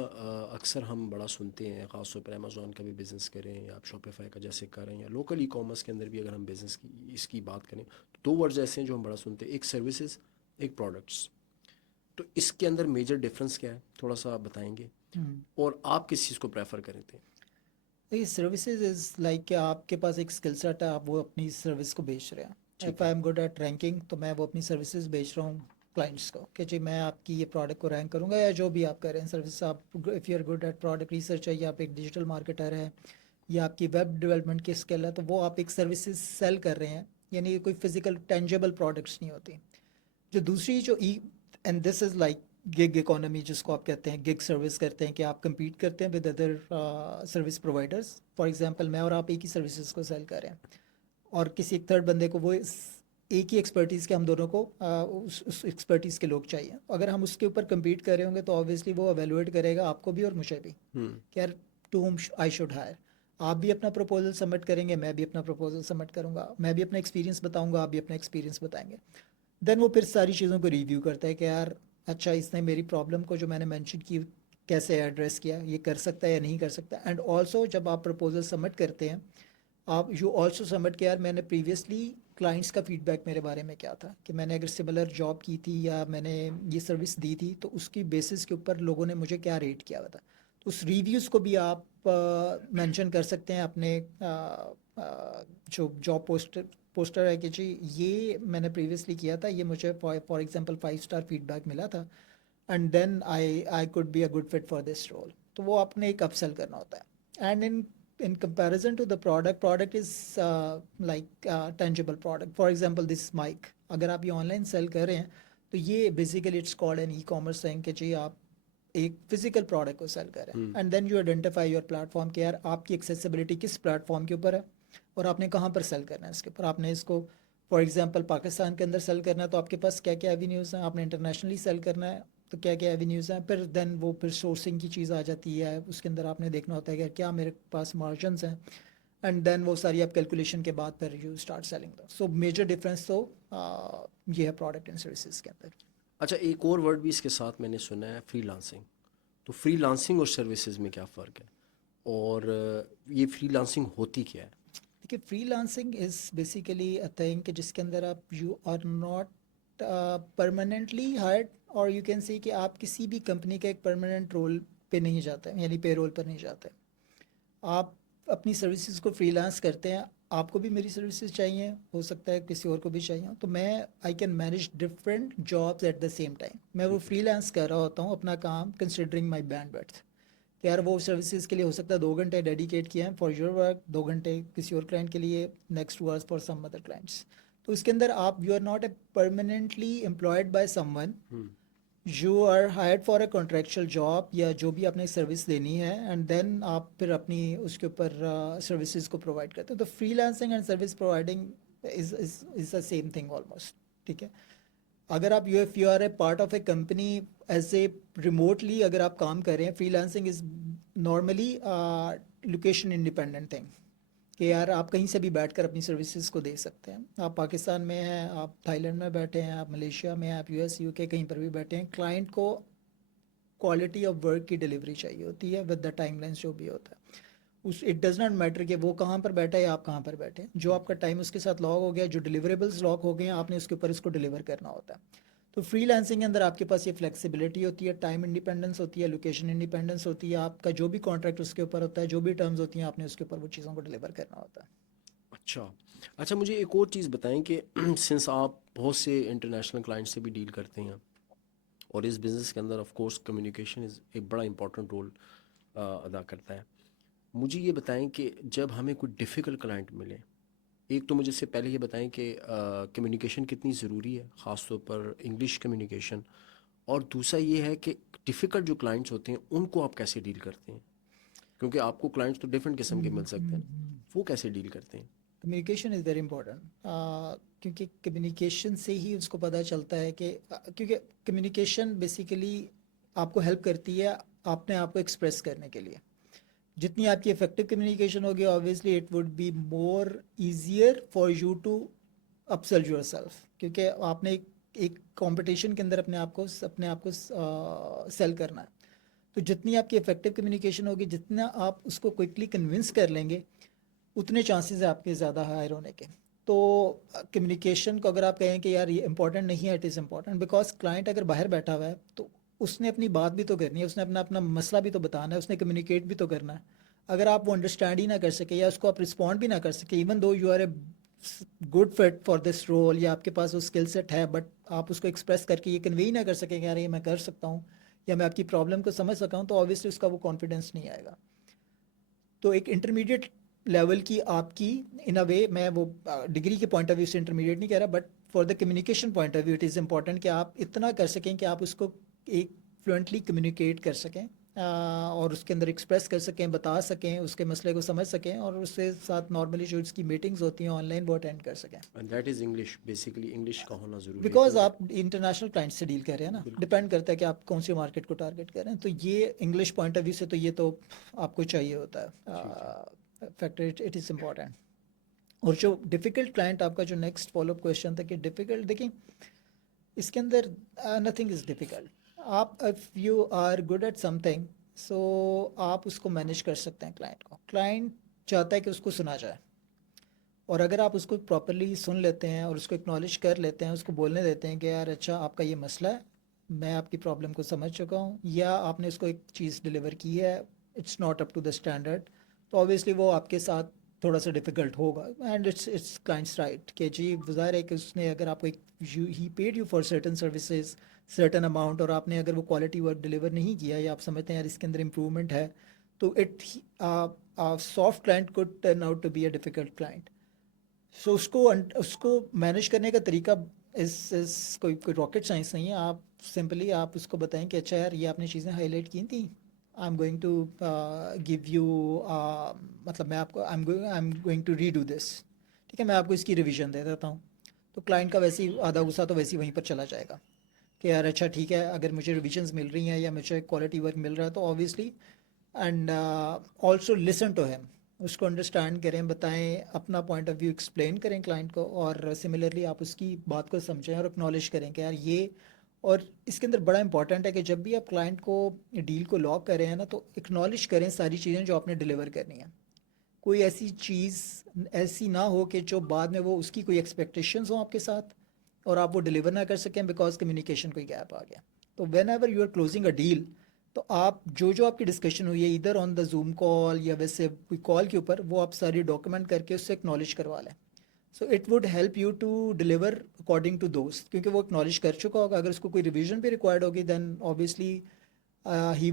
अक्सर हम बड़ा सुनते हैं, ख़ासतौर पर अमेज़ॉन का भी बिज़नेस करें या आप शॉपिफाई का जैसे करें, या लोकल ई कॉमर्स के अंदर भी अगर हम बिज़नेस की इसकी बात करें, तो दो वर्ड्स ऐसे हैं जो हम बड़ा सुनते हैं, एक सर्विसेज, एक प्रोडक्ट्स। तो इसके अंदर मेजर डिफरेंस क्या है, थोड़ा सा आप बताएंगे? और आप किस चीज़ को प्रेफर करें थे? ये सर्विसेज इज़ लाइक कि आपके पास एक स्किल सेट है, आप वो अपनी सर्विस को बेच रहे हैं। ठीक इफ़ आई है। एम गुड एट रैंकिंग, तो मैं वो अपनी सर्विसेज बेच रहा हूँ क्लाइंट्स को, कि जी मैं आपकी ये प्रोडक्ट को रैंक करूँगा, या जो भी आप कर रहे हैं सर्विस। आप if you are good at product research है, या आप एक डिजिटल मार्केटर है, या आपकी वेब डेवलपमेंट की स्किल है, तो वो आप एक सर्विसेज सेल कर रहे हैं, यानी ये कोई फिजिकल टेंजेबल प्रोडक्ट्स नहीं होती। जो दूसरी जो E and this is like gig economy, जिसको आप कहते हैं गिग सर्विस करते हैं, कि आप compete करते हैं with other service providers. For example मैं और आप एक ही सर्विसेज को सेल कर रहे हैं, और किसी एक थर्ड बंदे को वो एक ही एक्सपर्टीज़ के, हम दोनों को उस एक्सपर्टीज़ के लोग चाहिए। अगर हम उसके ऊपर compete कर रहे होंगे तो ऑब्वियसली वो एवेलुएट करेगा आपको भी और मुझे भी, कि यार to whom I should higher. आप भी अपना प्रपोजल सबमिट करेंगे, मैं भी अपना प्रपोजल सबमिट करूंगा, मैं भी अपना एक्सपीरियंस बताऊंगा, आप भी अपना एक्सपीरियंस बताएंगे। देन वो फिर सारी चीज़ों को रिव्यू करता है कि यार अच्छा इसने मेरी प्रॉब्लम को जो मैंने मेंशन की कैसे एड्रेस किया, ये कर सकता है या नहीं कर सकता। एंड ऑल्सो जब आप प्रपोजल सबमिट करते हैं, आप यू ऑल्सो सबमिट किया यार मैंने प्रीवियसली क्लाइंट्स का फीडबैक मेरे बारे में क्या था, कि मैंने अगर सिमिलर जॉब की थी या मैंने ये सर्विस दी थी, तो उसकी बेसिस के ऊपर लोगों ने मुझे क्या रेट किया हुआ था। तो उस रिव्यूज़ को भी आप मेंशन कर सकते हैं अपने जो जॉब पोस्टर है, कि जी ये मैंने प्रीवियसली किया था, ये मुझे फॉर एग्जांपल 5 स्टार फीडबैक मिला था, and then I could be a good fit for this role. तो वो आपने एक अपसेल करना होता है। And in comparison to the product is like tangible product. For example this mic, अगर आप ये ऑनलाइन सेल कर रहे हैं, तो ये basically it's called an e commerce thing, कि जी आप एक फिजिकल प्रोडक्ट को सेल कर रहे हैं, and then you identify your platform, कि यार आपकी एक्सेसिबिलिटी किस प्लेटफॉर्म के ऊपर है, और आपने कहाँ पर सेल करना है इसके ऊपर। आपने इसको फॉर एग्जांपल पाकिस्तान के अंदर सेल करना है, तो आपके पास क्या क्या एवेन्यूज़ हैं। आपने इंटरनेशनली सेल करना है, तो क्या क्या एवेन्यूज़ हैं। फिर देन वो फिर सोर्सिंग की चीज़ आ जाती है, उसके अंदर आपने देखना होता है कि क्या मेरे पास मार्जिनस हैं, एंड देन वो सारी आप कैलकुलेशन के बाद फिर यू स्टार्ट सेलिंग दो। सो मेजर डिफरेंस तो ये है प्रोडक्ट एंड सर्विसेज के अंदर। अच्छा, एक और वर्ड भी इसके साथ मैंने सुना है, फ्रीलांसिंग। तो फ्रीलांसिंग और सर्विसेज में क्या फ़र्क है, और ये फ्रीलांसिंग होती क्या है? देखिए freelancing is basically a thing कि जिसके अंदर आप you are not permanently hired, और यू कैन से कि आप किसी भी कंपनी का एक परमानेंट रोल पे नहीं जाते हैं, यानी पे रोल पर नहीं जाते। आप अपनी सर्विसेज को फ्रीलांस करते हैं, आपको भी मेरी सर्विसेज चाहिए, हो सकता है किसी और को भी चाहिए, तो मैं I can manage different jobs at the same time. मैं वो ठीक है। फ्रीलांस कर रहा होता हूँ अपना काम कंसिडरिंग माई बैंडविड्थ, कि यार वो सर्विसेज के लिए हो सकता है 2 घंटे डेडिकेट किए हैं फॉर योर वर्क, 2 घंटे किसी और क्लाइंट के लिए, next 2 hours for some other clients. तो इसके अंदर आप you are not a permanently employed by someone, you are hired for a contractual job या जो भी आपने सर्विस देनी है, एंड देन आप फिर अपनी उसके ऊपर सर्विसेज को प्रोवाइड करते हैं। तो freelancing and service providing is the same thing almost, ठीक है। अगर आप you are a part of a company as a remotely अगर आप काम कर रहे हैं, freelancing is normally location independent thing, कि यार आप कहीं से भी बैठकर अपनी सर्विसेज को दे सकते हैं। आप पाकिस्तान में हैं, आप थाईलैंड में बैठे हैं, आप मलेशिया में हैं, आप यूएस यूके कहीं पर भी बैठे हैं, क्लाइंट को क्वालिटी ऑफ वर्क की डिलीवरी चाहिए होती है विद द टाइमलाइंस जो भी होता है। उस इट डज नॉट मैटर कि वो कहाँ पर बैठा है या आप कहाँ पर बैठे हैं, जो आपका टाइम उसके साथ लॉग हो गया, जो डिलीवरेबल्स लॉग हो गए हैं, आपने उसके ऊपर इसको डिलीवर करना होता है। तो फ्रीलांसिंग के अंदर आपके पास ये फ्लेक्सिबिलिटी होती है, टाइम इंडिपेंडेंस होती है, लोकेशन इंडिपेंडेंस होती है, आपका जो भी कॉन्ट्रैक्ट उसके ऊपर होता है, जो भी टर्म्स होती हैं, आपने उसके ऊपर वो चीज़ों को डिलीवर करना होता है। अच्छा। अच्छा, मुझे एक और चीज़ बताएं कि सिंस आप बहुत से इंटरनेशनल क्लाइंट से भी डील करते हैं और इस बिज़नेस के अंदर ऑफ कोर्स कम्युनिकेशन इज़ एक बड़ा इंपॉर्टेंट रोल अदा करता है। मुझे ये बताएं कि जब हमें कोई डिफ़िकल्ट क्लाइंट मिले, एक तो मुझे इससे पहले ये बताएं कि कम्युनिकेशन कितनी ज़रूरी है, ख़ास तौर पर इंग्लिश कम्युनिकेशन, और दूसरा ये है कि डिफ़िकल्ट जो क्लाइंट्स होते हैं उनको आप कैसे डील करते हैं, क्योंकि आपको क्लाइंट्स तो डिफरेंट किस्म के मिल सकते हैं, वो कैसे डील करते हैं? कम्युनिकेशन इज़ वेरी इंपॉर्टेंट, क्योंकि कम्युनिकेशन से ही उसको पता चलता है कि क्योंकि कम्युनिकेशन बेसिकली आपको हेल्प करती है अपने आप को एक्सप्रेस करने के लिए। जितनी आपकी इफेक्टिव कम्युनिकेशन होगी, obviously it would be more easier for you to upsell yourself, क्योंकि आपने एक कंपटीशन के अंदर अपने आप को सेल करना है। तो जितनी आपकी इफेक्टिव कम्युनिकेशन होगी, जितना आप उसको क्विकली कन्विंस कर लेंगे, उतने चांसेस है आपके ज़्यादा हायर होने के। तो कम्युनिकेशन को अगर आप कहें कि यार ये इंपॉर्टेंट नहीं है, it is important, because client अगर बाहर बैठा हुआ है तो उसने अपनी बात भी तो करनी है, उसने अपना अपना मसला भी तो बताना है, उसने कम्युनिकेट भी तो करना है। अगर आप वो अंडरस्टैंड ही ना कर सके या उसको आप रिस्पॉन्ड भी ना कर सके, even though you are a good fit for this role या आपके पास वो स्किल सेट है, बट आप उसको एक्सप्रेस करके ये कन्वे ही ना कर सके कि यार ये मैं कर सकता हूँ या मैं आपकी प्रॉब्लम को समझ सका हूँ, तो ऑब्वियसली उसका वो कॉन्फिडेंस नहीं आएगा। तो एक इंटरमीडिएट लेवल की आपकी, इन अ वे, मैं वो डिग्री के पॉइंट ऑफ व्यू से इंटरमीडिएट नहीं कह रहा, but for the communication point of view it is important कि आप इतना कर सकें कि आप उसको एक फ्लुएंटली कम्युनिकेट कर सकें, और उसके अंदर एक्सप्रेस कर सकें, बता सकें, उसके मसले को समझ सकें, और उसके साथ नॉर्मली जो उसकी मीटिंग्स होती हैं ऑनलाइन वो अटेंड कर सकें। And that is English, basically English का होना ज़रूरी है, बिकॉज क्योंकि आप इंटरनेशनल क्लाइंट से डील कर रहे हैं ना, बिल्कुल। डिपेंड करता है कि आप कौन सी मार्केट को टारगेट कर रहे हैं, तो ये इंग्लिश पॉइंट ऑफ व्यू से तो ये तो आपको चाहिए होता ठीक है। है फैक्टर, इट इज़ इम्पॉर्टेंट। और जो डिफ़िकल्ट क्लाइंट, आपका जो नेक्स्ट फॉलोअप क्वेश्चन था कि डिफ़िकल्ट, देखिए इसके अंदर नथिंग इज़ डिफ़िकल्ट। आप if you are good at something, so आप उसको मैनेज कर सकते हैं। क्लाइंट को, क्लाइंट चाहता है कि उसको सुना जाए, और अगर आप उसको प्रॉपरली सुन लेते हैं और उसको एक्नॉलेज कर लेते हैं, उसको बोलने देते हैं कि यार अच्छा आपका ये मसला है, मैं आपकी प्रॉब्लम को समझ चुका हूँ, या आपने उसको एक चीज़ डिलीवर की है, it's not up to the standard, तो ऑब्वियसली वो आपके साथ थोड़ा सा डिफ़िकल्ट होगा। एंड इट्स क्लाइंट्स राइट कि जी ज़ाहिर है कि उसने अगर आपको एक, he paid you for certain services certain amount, और आपने अगर वो क्वालिटी वर्क डिलीवर नहीं किया या आप समझते हैं यार इसके अंदर इम्प्रूवमेंट है, तो it soft client could turn out to be a difficult client. So उसको मैनेज करने का तरीका इस कोई रॉकेट साइंस नहीं है। आप सिंपली आप उसको बताएं कि अच्छा यार ये आपने चीज़ें हाईलाइट की थी, I am going to give you, मतलब मैं आपको I am going to redo this, ठीक है, मैं आपको इसकी रिवीजन दे देता हूँ। तो क्लाइंट का वैसे ही आधा गुस्सा तो वैसे ही वहीं पर चला जाएगा कि यार अच्छा ठीक है, अगर मुझे रिविजन्स मिल रही हैं या मुझे क्वालिटी वर्क मिल रहा है तो obviously, and also listen to him, उसको अंडरस्टैंड करें, बताएं, अपना पॉइंट ऑफ व्यू एक्सप्लेन करें क्लाइंट को, और सिमिलरली आप उसकी बात को समझें और एक्नॉलेज करें कि यार ये। और इसके अंदर बड़ा इंपॉर्टेंट है कि जब भी आप क्लाइंट को डील को लॉक कर रहे हैं ना, तो एक्नॉलेज करें सारी चीज़ें जो आपने डिलीवर करनी है। कोई ऐसी चीज़ ऐसी ना हो कि जो बाद में वो उसकी कोई एक्सपेक्टेशंस हो आपके साथ और आप वो डिलीवर ना कर सकें बिकॉज कम्युनिकेशन कोई गैप आ गया। तो whenever you are closing a deal, तो आप जो आपकी डिस्कशन हुई है इधर ऑन द जूम कॉल या वैसे कोई कॉल के ऊपर, वो आप सारी डॉक्यूमेंट करके उससे एक्नॉलेज करवा लें। So it would help you to deliver according to दोस्त, क्योंकि वो एक्नॉलेज कर चुका होगा। अगर उसको कोई रिवीजन भी रिक्वायर्ड होगी, then obviously he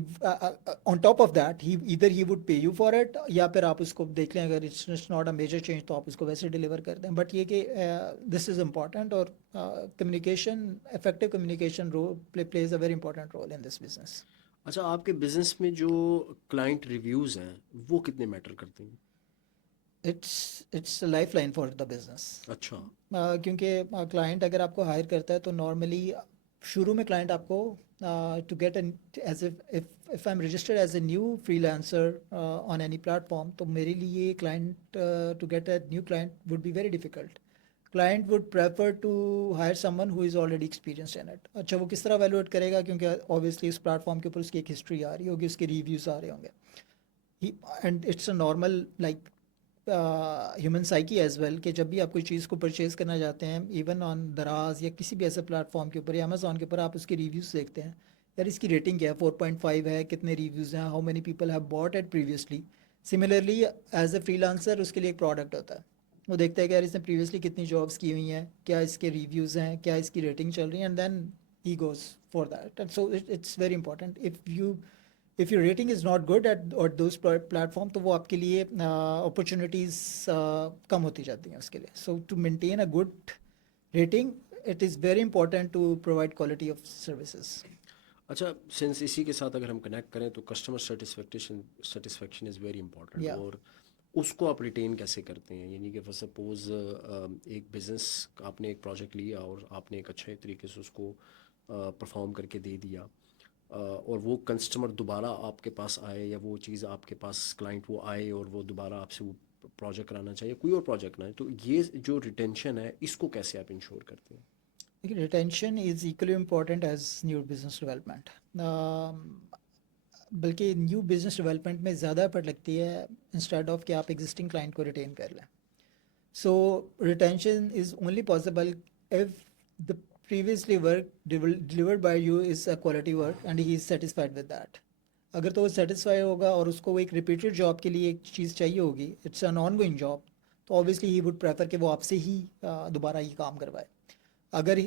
on top of that he either he would pay you for it, या फिर आप उसको देख लें, अगर it's not a major change तो आप उसको वैसे डिलीवर कर दें। बट ये कि दिस इज़ इम्पॉर्टेंट, और communication, effective communication role plays a very important role in this business. अच्छा, आपके बिजनेस में जो क्लाइंट रिव्यूज़ हैं वो कितने मैटर करते हैं? It's life line for the business. अच्छा। क्योंकि क्लाइंट अगर आपको हायर करता है तो नॉर्मली शुरू में क्लाइंट आपको to get as if I am registered as a new freelancer on any platform, तो मेरे लिए client to get a new client would be very difficult. Client would prefer to hire someone who is already experienced in it. अच्छा, वो किस तरह वैल्यूएट करेगा? क्योंकि ऑब्वियसली उस प्लेटफॉर्म के ऊपर उसकी एक हिस्ट्री आ रही होगी, उसके रिव्यूज़ आ रहे होंगे। And it's a normal like human psyche as well कि जब भी आप कोई चीज़ को परचेज़ करना चाहते हैं, इवन ऑन दराज या किसी भी ऐसे प्लेटफॉर्म के ऊपर या अमेजोन के ऊपर, आप उसके रिव्यूज़ देखते हैं, यार इसकी रेटिंग क्या है, 4.5 है, कितने रिव्यूज़ हैं, how many people have bought it previously. Similarly as a freelancer उसके लिए एक प्रोडक्ट होता है, वो देखता है कि यार इसने प्रीवियसली कितनी जॉब्स की हुई हैं, क्या इसके रिव्यूज़ हैं, क्या इसकी रेटिंग चल रही है, and then he goes for that. And so it's very important. If your rating is not good at those platform, तो वो आपके लिए अपॉर्चुनिटीज़ कम होती जाती हैं उसके लिए। So to maintain a good rating, it is very important to provide quality of services. अच्छा, सिंस इसी के साथ अगर हम कनेक्ट करें तो customer satisfaction is very important, या और उसको आप रिटेन कैसे करते हैं? यानी कि फॉर सपोज एक बिज़नेस, आपने एक प्रोजेक्ट लिया और आपने एक अच्छे तरीके से उसको परफॉर्म करके दे दिया, और वो कस्टमर दोबारा आपके पास आए, या वो चीज़ आपके पास क्लाइंट वो आए और वो दोबारा आपसे वो प्रोजेक्ट कराना चाहिए, कोई और प्रोजेक्ट ना है, तो ये जो रिटेंशन है इसको कैसे आप इंश्योर करते हैं? देखिए, retention is equally important as new business development. बल्कि न्यू बिजनेस डेवलपमेंट में ज़्यादा एफर्ट लगती है इंस्टेड ऑफ कि आप एग्जिस्टिंग क्लाइंट को रिटेन कर लें। So retention is only possible if the previously work delivered by you is a quality work and he is satisfied with that. अगर तो वो सेटिस्फाई होगा और उसको वो एक रिपीटेड जॉब के लिए एक चीज़ चाहिए होगी, it's an ongoing job, तो ऑब्वियसली ही वुड प्रेफर कि वो आपसे ही दोबारा ही काम करवाए। अगर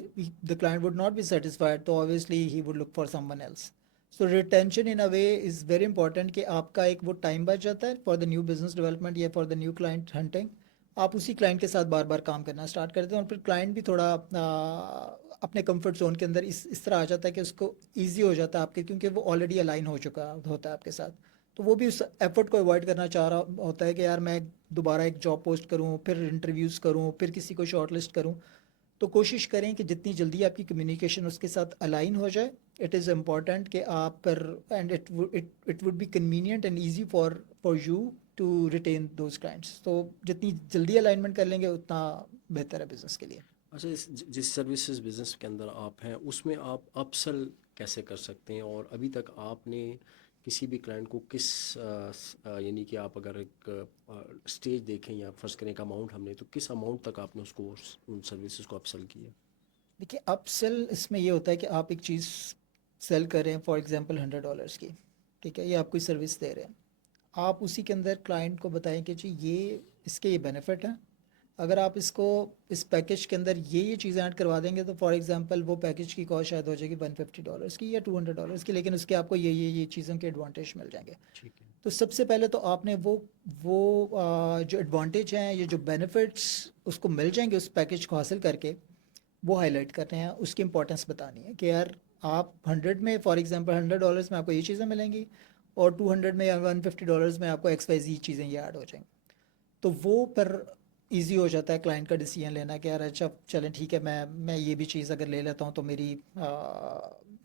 the client would not be satisfied, तो obviously he would look for someone else. So retention in a way is very important कि आपका एक वो टाइम बच जाता है for the new business development या for the new client hunting. आप उसी क्लाइंट के साथ बार बार काम करना स्टार्ट करते हैं और फिर क्लाइंट भी थोड़ा अपने कंफर्ट जोन के अंदर इस तरह आ जाता है कि उसको ईजी हो जाता है आपके, क्योंकि वो ऑलरेडी अलाइन हो चुका होता है आपके साथ। तो वो भी उस एफर्ट को अवॉइड करना चाह रहा होता है कि यार मैं दोबारा एक जॉब पोस्ट करूँ, फिर इंटरव्यूज़ करूँ, फिर किसी को शॉर्ट लिस्ट करूँ। तो कोशिश करें कि जितनी जल्दी आपकी कम्युनिकेशन उसके साथ अलाइन हो जाए। इट इज़ इम्पॉर्टेंट कि आप पर, and it would be convenient and easy for you to retain those clients. तो जितनी जल्दी अलाइनमेंट कर लेंगे उतना बेहतर है बिजनेस के लिए। अच्छा, जिस सर्विसेज बिजनेस के अंदर आप हैं उसमें आप अपसेल कैसे कर सकते हैं? और अभी तक आपने किसी भी क्लाइंट को किस यानी कि आप अगर एक स्टेज देखें या फर्स्ट करें एक अमाउंट हमने, तो किस अमाउंट तक आपने उसको उन सर्विसेज को अपसेल किया? देखिए, अपसेल इसमें ये होता है कि आप एक चीज़ सेल कर रहे हैं, फॉर एग्जांपल $100 की, ठीक है, ये आप कोई सर्विस दे रहे हैं। आप उसी के अंदर क्लाइंट को बताएं कि जी ये इसके ये बेनिफिट हैं, अगर आप इसको इस पैकेज के अंदर ये चीज़ें ऐड करवा देंगे, तो फॉर एग्जांपल वो पैकेज की कॉस्ट शायद हो जाएगी $150 की या $200 की, लेकिन उसके आपको ये चीज़ों के एडवांटेज मिल जाएंगे। ठीक है। तो सबसे पहले तो आपने वो जो एडवांटेज हैं, ये जो बेनिफिट्स उसको मिल जाएंगे उस पैकेज को हासिल करके, वो हाईलाइट करने हैं, उसकी इंपॉर्टेंस बतानी है कि यार आप 100 में, फॉर एग्जांपल $100 में आपको ये चीज़ें मिलेंगी, और 200 में या $150 में आपको XYZ चीज़ें ये ऐड हो जाएंगी। तो वो पर इजी हो जाता है क्लाइंट का डिसीजन लेना कि यार अच्छा चलें ठीक है, मैं ये भी चीज़ अगर ले लेता हूँ तो मेरी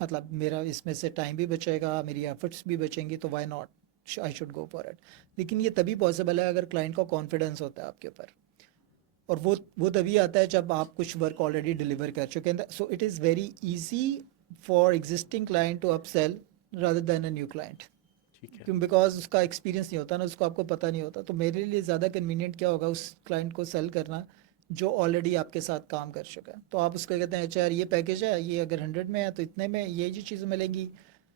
मतलब मेरा इसमें से टाइम भी बचेगा, मेरी एफर्ट्स भी बचेंगी, तो why not, I should go for it. लेकिन ये तभी पॉसिबल है अगर क्लाइंट का कॉन्फिडेंस होता है आपके ऊपर, और वो तभी आता है जब आप कुछ वर्क ऑलरेडी डिलीवर कर चुके हैं। So it is very easy for existing client to upsell rather than a new client. ठीक है। क्यों? बिकॉज उसका एक्सपीरियंस नहीं होता ना, उसको आपको पता नहीं होता। तो मेरे लिए ज़्यादा कन्वीनियंट क्या होगा उस क्लाइंट को सेल करना जो ऑलरेडी आपके साथ काम कर चुका है। तो आप उसको कहते हैं अच्छा यार ये पैकेज है, ये अगर 100 में है तो इतने में ये चीज़ें मिलेंगी।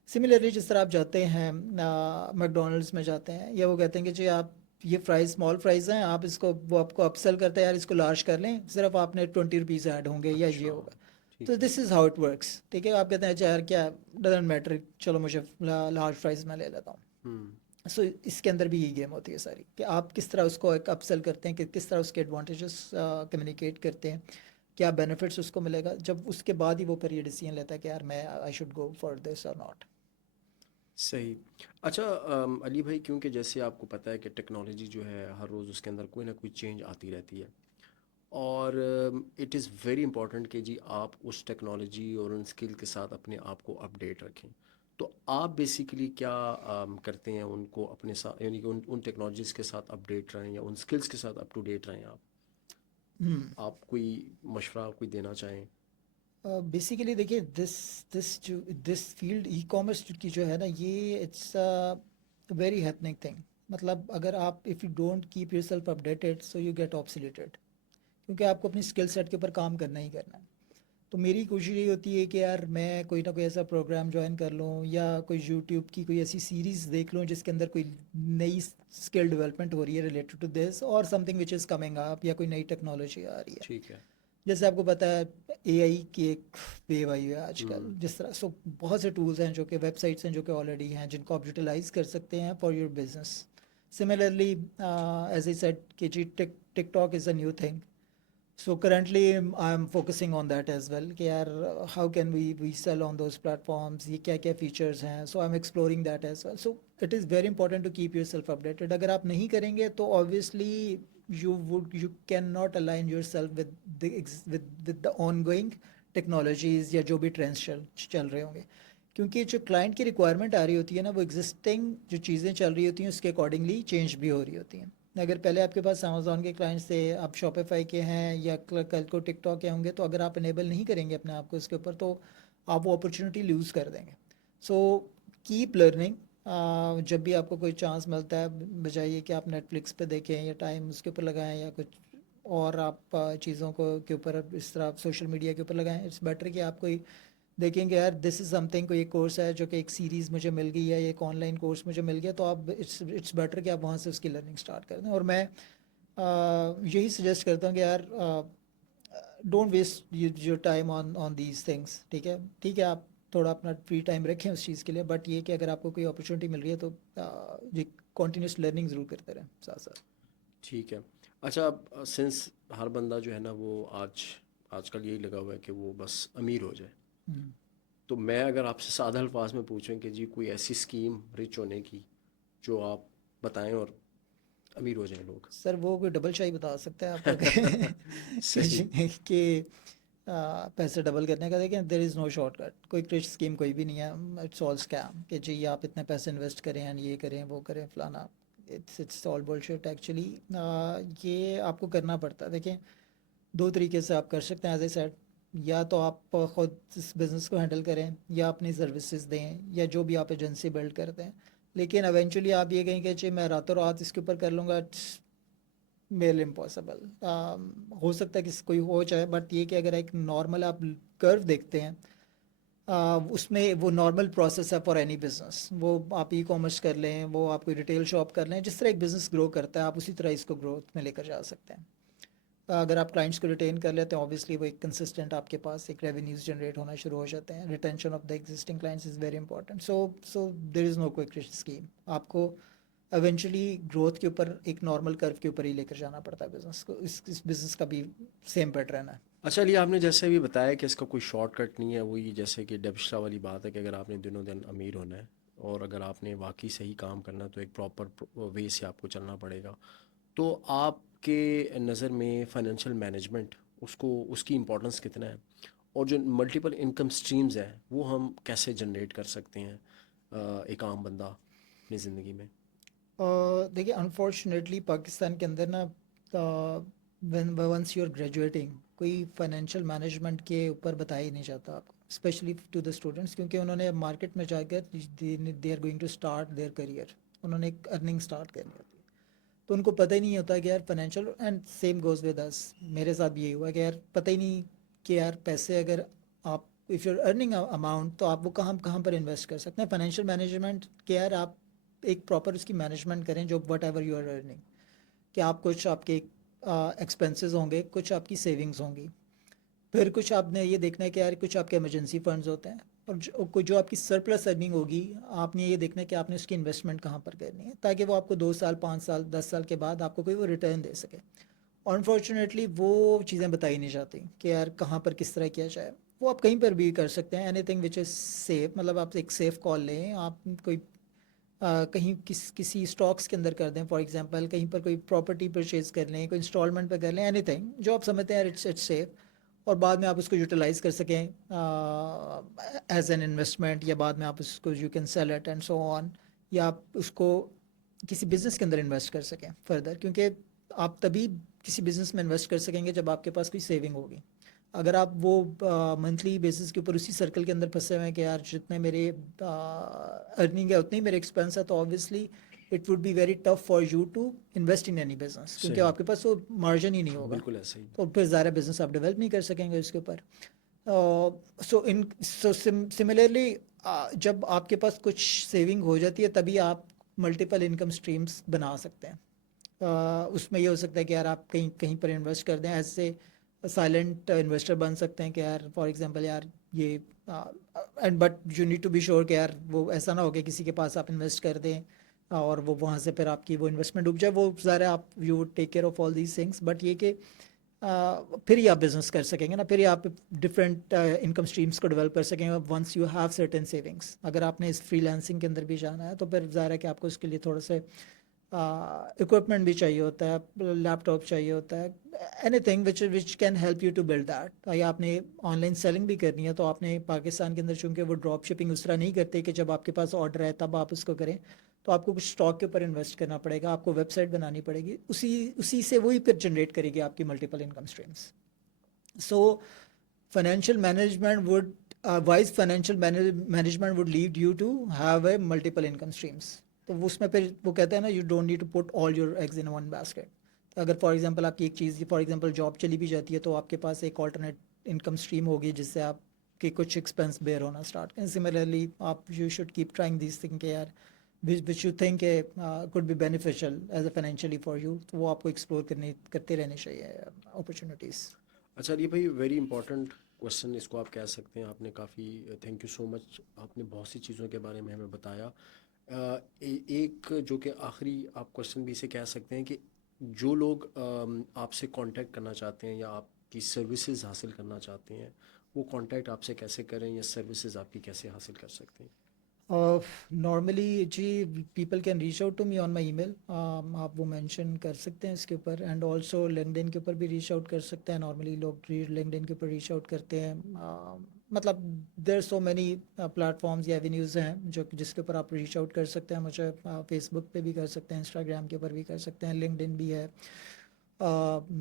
सिमिलरली जिस तरह आप जाते हैं मैकडोनल्ड्स में जाते हैं, या वो कहते हैं कि जी आप ये फ्राइज़ स्मॉल फ्राइज़ हैं, आप इसको, वो आपको अपसेल करते हैं यार इसको लार्ज कर लें, सिर्फ आपने ₹20 ऐड होंगे या ये अच्छा। होगा। तो ठीक है। This is how it works, ठीक है। आप कहते हैं अच्छा यार क्या, डजेंट मैटर, चलो मुझे लार्ज फ्राइज़ में ले लेता हूँ। हम्म। सो इसके अंदर भी यही गेम होती है सारी, कि आप किस तरह उसको एक अपसेल करते हैं, कि किस तरह उसके एडवांटेजेस कम्युनिकेट करते हैं, क्या बेनिफिट्स उसको मिलेगा। जब उसके बाद ही वो फिर ये डिसीजन लेता है कि यार मैं आई शुड गो फॉर दिस और नॉट। सही। अच्छा अली भाई, क्योंकि जैसे आपको पता है कि टेक्नोलॉजी जो है हर रोज़ उसके अंदर कोई ना कोई चेंज आती रहती है, और इट इज़ वेरी इंपॉर्टेंट कि जी आप उस टेक्नोलॉजी और उन स्किल के साथ अपने आप को अपडेट रखें। तो आप बेसिकली क्या करते हैं उनको अपने साथ, यानी कि उन टेक्नोलॉजीज़ के साथ अपडेट रहें या उन स्किल्स के साथ अप टू डेट रहें? आप कोई मशवरा कोई देना चाहें? बेसिकली देखिए, दिस फील्ड ई कॉमर्स की जो है ना, ये इट्स वेरी हैपनिंग थिंग। मतलब अगर आप, if you don't keep yourself updated, so you get obsoleted, क्योंकि आपको अपनी स्किल सेट के ऊपर काम करना ही करना है। तो मेरी कोशिश यही होती है कि यार मैं कोई ना कोई ऐसा प्रोग्राम ज्वाइन कर लूँ, या कोई यूट्यूब की कोई ऐसी सीरीज़ देख लूँ जिसके अंदर कोई नई स्किल डेवलपमेंट हो रही है रिलेटेड टू दिस, और something which is coming up, या कोई नई टेक्नोलॉजी आ रही है। ठीक है। जैसे आपको पता है, एआई की एक वेव आई है आजकल, हम्म। जिस तरह सो बहुत से टूल्स हैं, जो कि वेबसाइट्स हैं जो कि ऑलरेडी हैं, जिनको आप यूटिलाइज कर सकते हैं for your business. Similarly, as I said कि जी TikTok is a new thing. So currently, I'm focusing on that as well. कि यार how can we sell on those platforms? ये क्या क्या features हैं? So I'm exploring that as well. So it is very important to keep yourself updated. अगर आप नहीं करेंगे तो obviously you cannot align yourself with the ongoing technologies या जो भी trends चल रहे होंगे। क्योंकि जो क्लाइंट की रिक्वायरमेंट आ रही होती है ना, वो एग्जिस्टिंग जो चीज़ें चल रही होती हैं उसके अकॉर्डिंगली चेंज भी हो रही होती हैं। अगर पहले आपके पास अमेजोन के क्लाइंट्स थे, आप शॉपिफाई के हैं, या कल को टिकटॉक के होंगे, तो अगर आप इनेबल नहीं करेंगे अपने आप को इसके ऊपर, तो आप वो अपॉर्चुनिटी लूज़ कर देंगे। So keep learning. जब भी आपको कोई चांस मिलता है, बजाय कि आप नेटफ्लिक्स पे देखें या टाइम उसके ऊपर लगाएं, या कुछ और आप चीज़ों को के ऊपर इस तरह सोशल मीडिया के ऊपर लगाएं, इट्स बेटर कि आप कोई देखेंगे यार दिस इज़ समथिंग, कोई एक कोर्स है जो कि एक सीरीज़ मुझे मिल गई है, एक ऑनलाइन कोर्स मुझे मिल गया, तो आप इट्स बेटर कि आप वहाँ से उसकी लर्निंग स्टार्ट कर दें। और मैं यही सजेस्ट करता हूँ कि यार don't waste your time on on these things. ठीक है, ठीक है, आप थोड़ा अपना फ्री टाइम रखें उस चीज़ के लिए, बट ये कि अगर आपको कोई अपॉर्चुनिटी मिल रही है तो ये कॉन्टीन्यूस लर्निंग ज़रूर करते रहें साथ साथ। ठीक है। अच्छा, सिंस हर बंदा जो है ना वो आजकल यही लगा हुआ है कि वो बस अमीर हो जाए, हम्म। तो मैं अगर आपसे सादा अल्फाज में पूछूं कि जी कोई ऐसी स्कीम रिच होने की जो आप बताएं और अमीर हो जाएं लोग। सर वो कोई डबल शाही बता सकता है आपको सही। कि पैसे डबल करने का? देखें, देर इज़ नो शॉर्टकट, कोई क्रिश स्कीम कोई भी नहीं है। इट्स ऑल स्कैम कि जी आप इतने पैसे इन्वेस्ट करें एंड ये करें वो करें फलाना। It's all bullshit actually. ये आपको करना पड़ता है। देखें, दो तरीके से आप कर सकते हैं एज ए सेड। या तो आप ख़ुद इस बिज़नेस को हैंडल करें, या अपनी सर्विसेज दें, या जो भी आप एजेंसी बिल्ड करते हैं। लेकिन एवेंचुअली आप ये कहें कि जी मैं रातों रात इसके ऊपर कर लूँगा, मेल इम्पॉसिबल। हो सकता है कि कोई हो जाए, बट ये कि अगर एक नॉर्मल आप कर्व देखते हैं, उसमें वो नॉर्मल प्रोसेस है फॉर एनी बिजनेस। वो आप ई कॉमर्स कर लें, वो आप कोई रिटेल शॉप कर लें, जिस तरह एक बिज़नेस ग्रो करता है आप उसी तरह इसको ग्रोथ में लेकर जा सकते हैं। अगर आप क्लाइंट्स को रिटेन कर लेते हैं, ऑब्वियसली वो एक कंसिस्टेंट आपके पास एक रेवेन्यूज जनरेट होना शुरू हो जाते हैं। Retention of the existing clients is very important. So there is no quick scheme. आपको एवेंचुअली ग्रोथ के ऊपर एक नॉर्मल कर्व के ऊपर ही लेकर जाना पड़ता है बिजनेस को। इस बिजनेस का भी सेम पैटर्न है। अच्छा लिए आपने जैसे भी बताया कि इसका कोई शॉर्टकट नहीं है, वही जैसे कि डेबिश्ता वाली बात है कि अगर आपने दिनों दिन अमीर होना है और अगर आपने वाकई सही काम करना है तो एक प्रॉपर वे से आपको चलना पड़ेगा। तो आपके नज़र में फाइनेंशियल मैनेजमेंट, उसको उसकी इम्पोर्टेंस कितना है, और जो मल्टीपल इनकम स्ट्रीम्स हैं वो हम कैसे जनरेट कर सकते हैं एक आम बंदा अपनी ज़िंदगी में? देखिए, अनफॉर्चुनेटली पाकिस्तान के अंदर ना, one once you are graduating, कोई फाइनेंशियल मैनेजमेंट के ऊपर बताया ही नहीं जाता आपको, स्पेशली टू द स्टूडेंट्स, क्योंकि उन्होंने मार्केट में जाकर they are going to start their career, उन्होंने एक अर्निंग स्टार्ट करनी होती है। तो उनको पता ही नहीं होता कि यार financial, and same goes with us, मेरे साथ भी यही हुआ कि यार पता ही नहीं कि यार पैसे अगर आप, इफ़ यूर अर्निंग अमाउंट, तो आप वो कहाँ कहाँ पर इन्वेस्ट कर सकते हैं। फाइनेंशियल मैनेजमेंट के यार आप एक प्रॉपर उसकी मैनेजमेंट करें, जो whatever you are earning, कि आप कुछ आपके एक्सपेंसेस होंगे, कुछ आपकी सेविंग्स होंगी, फिर कुछ आपने ये देखना है कि यार कुछ आपके इमरजेंसी फंड्स होते हैं, और जो आपकी सरप्लस अर्निंग होगी, आपने ये देखना है कि आपने उसकी इन्वेस्टमेंट कहाँ पर करनी है, ताकि वो आपको 2 साल 5 साल 10 साल के बाद आपको कोई वो रिटर्न दे सके। अनफॉर्चुनेटली वो चीज़ें बताई नहीं जाती कि यार कहाँ पर किस तरह किया जाए। वो आप कहीं पर भी कर सकते हैं, एनीथिंग विच इज़ सेफ, मतलब आप एक सेफ कॉल लें, आप कोई कहीं किसी स्टॉक्स के अंदर कर दें, फॉर एग्जांपल कहीं पर कोई प्रॉपर्टी परचेज कर लें, कोई इंस्टॉलमेंट पे कर लें, एनीथिंग जो आप समझते हैं इट्स सेफ, और बाद में आप उसको यूटिलाइज कर सकें एज एन इन्वेस्टमेंट, या बाद में आप उसको you can sell it and so on, या आप उसको किसी बिजनेस के अंदर इन्वेस्ट कर सकें फर्दर, क्योंकि आप तभी किसी बिजनेस में इन्वेस्ट कर सकेंगे जब आपके पास कोई सेविंग होगी। अगर आप वो मंथली बेसिस के ऊपर उसी सर्कल के अंदर फंसे हुए हैं कि यार जितने मेरे अर्निंग है उतने ही मेरे एक्सपेंस है, तो obviously it would be very tough for you to invest in any business, क्योंकि सही, आपके पास वो मार्जिन ही नहीं होगा, बिल्कुल ऐसा ही। तो फिर ज़्यादा बिजनेस आप डेवलप नहीं कर सकेंगे उसके ऊपर। सो सिमिलरली जब आपके पास कुछ सेविंग हो जाती है तभी आप मल्टीपल इनकम स्ट्रीम्स बना सकते हैं। उसमें ये हो सकता है कि यार आप कहीं कहीं पर इन्वेस्ट कर दें, ऐसे साइलेंट इन्वेस्टर बन सकते हैं कि यार फॉर एग्जांपल यार ये and but you need to be sure कि यार वो ऐसा ना हो कि किसी के पास आप इन्वेस्ट कर दें और वो वहाँ से फिर आपकी वो इन्वेस्टमेंट डूब जाए, वो ज़रा आप you would take care of all these things, but ये कि फिर ही आप बिजनेस कर सकेंगे ना, फिर ही आप डिफरेंट इनकम स्ट्रीम्स को डेवलप कर सकेंगे once you have certain savings. अगर आपने इस फ्रीलांसिंग के अंदर भी जाना है तो फिर ज़ाहिर है कि आपको इसके लिए थोड़ा से इक्विपमेंट भी चाहिए होता है, लैपटॉप चाहिए होता है, anything which can help you to build that. या आपने ऑनलाइन सेलिंग भी करनी है तो आपने पाकिस्तान के अंदर चूंकि वो ड्रॉप शिपिंग उस तरह नहीं करते कि जब आपके पास ऑर्डर है तब आप उसको करें, तो आपको कुछ स्टॉक के ऊपर इन्वेस्ट करना पड़ेगा, आपको वेबसाइट बनानी पड़ेगी, उसी उसी से वही फिर जनरेट करेगी आपकी multiple income streams. So financial management would wise financial management would lead you to have a multiple income streams। तो उसमें फिर वो कहते हैं ना, you don't need to put all your eggs in one basket. तो अगर फॉर एग्जांपल आपकी एक चीज़, फॉर एग्जांपल जॉब चली भी जाती है तो आपके पास एक ऑल्टरनेट इनकम स्ट्रीम होगी जिससे आपके कुछ एक्सपेंस बेयर होना स्टार्ट करें। सिमिलरली आप you should keep trying this thing के यार which you think could be beneficial as a financially for you, तो वो आपको एक्सप्लोर करते रहने चाहिए अपॉर्चुनिटीज़। अच्छा ये भाई वेरी इंपॉर्टेंट क्वेश्चन इसको आप कह सकते हैं, आपने काफ़ी, थैंक यू सो मच, आपने बहुत सी चीज़ों के बारे में हमें बताया। एक जो कि आखिरी आप क्वेश्चन भी इसे कह सकते हैं कि जो लोग आपसे कांटेक्ट करना चाहते हैं या आपकी सर्विसेज हासिल करना चाहते हैं, वो कांटेक्ट आपसे कैसे करें या सर्विसेज आपकी कैसे हासिल कर सकते हैं? नॉर्मली जी people can reach out to me on my email, आप वो मेंशन कर सकते हैं इसके ऊपर, एंड ऑल्सो लिंक्डइन के ऊपर भी रीच आउट कर सकते हैं। नॉर्मली लोग लिंक्डइन के ऊपर रीच आउट करते हैं, मतलब देर सो मैनी प्लेटफॉर्म्स या एवेन्यूज़ हैं जो जिसके ऊपर आप रीच आउट कर सकते हैं मुझे। फेसबुक पे भी कर सकते हैं, इंस्टाग्राम के ऊपर भी कर सकते हैं, लिंक्डइन भी है।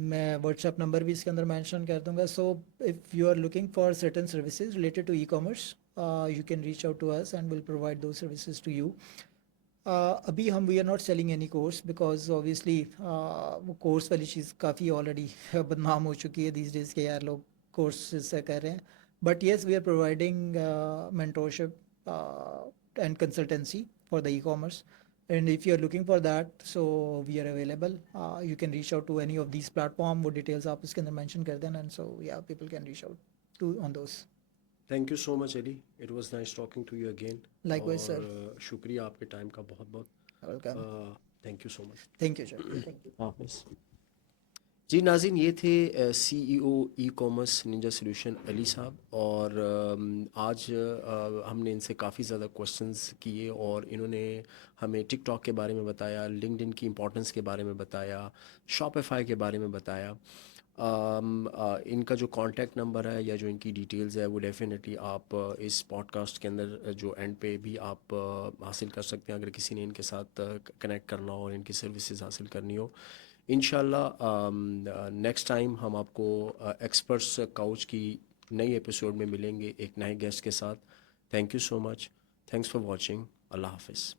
मैं व्हाट्सएप नंबर भी इसके अंदर मेंशन कर दूंगा। So if you are looking for certain services related to e commerce, you can reach out to us and we'll provide those services to you. अभी हम we are not selling any course because obviously वो कोर्स वाली चीज़ काफ़ी ऑलरेडी बदनाम हो चुकी है दीज डेज के, यार लोग कोर्स से कर रहे हैं। But yes we are providing mentorship and consultancy for the e commerce, and if you are looking for that, so we are available. You can reach out to any of these platform, वो details आप इसके अंदर mention कर देना, and so yeah people can reach out to on those. Thank you so much Ali, it was nice talking to you again. Likewise sir, और शुक्रिया आपके टाइम का बहुत welcome. बहुत, thank you so much. Thank you sir, thank you. हाफिज़। जी नाज़रीन, ये थे CEO e commerce Ninja solution Ali साहब, और आज हमने इनसे काफ़ी ज़्यादा क्वेश्चंस किए और इन्होंने हमें टिकटॉक के बारे में बताया, लिंक्डइन की इंपॉर्टेंस के बारे में बताया, शॉपिफाई के बारे में बताया। इनका जो कांटेक्ट नंबर है या जो इनकी डिटेल्स है वो डेफिनेटली आप इस पॉडकास्ट के अंदर जो एंड पे भी आप हासिल कर सकते हैं अगर किसी ने इनके साथ कनेक्ट करना हो और इनकी सर्विसेज हासिल करनी हो। इंशाल्लाह नेक्स्ट टाइम हम आपको एक्सपर्ट्स काउच की नई एपिसोड में मिलेंगे एक नए गेस्ट के साथ। Thank you so much, thanks for watching, अल्लाह हाफिज़।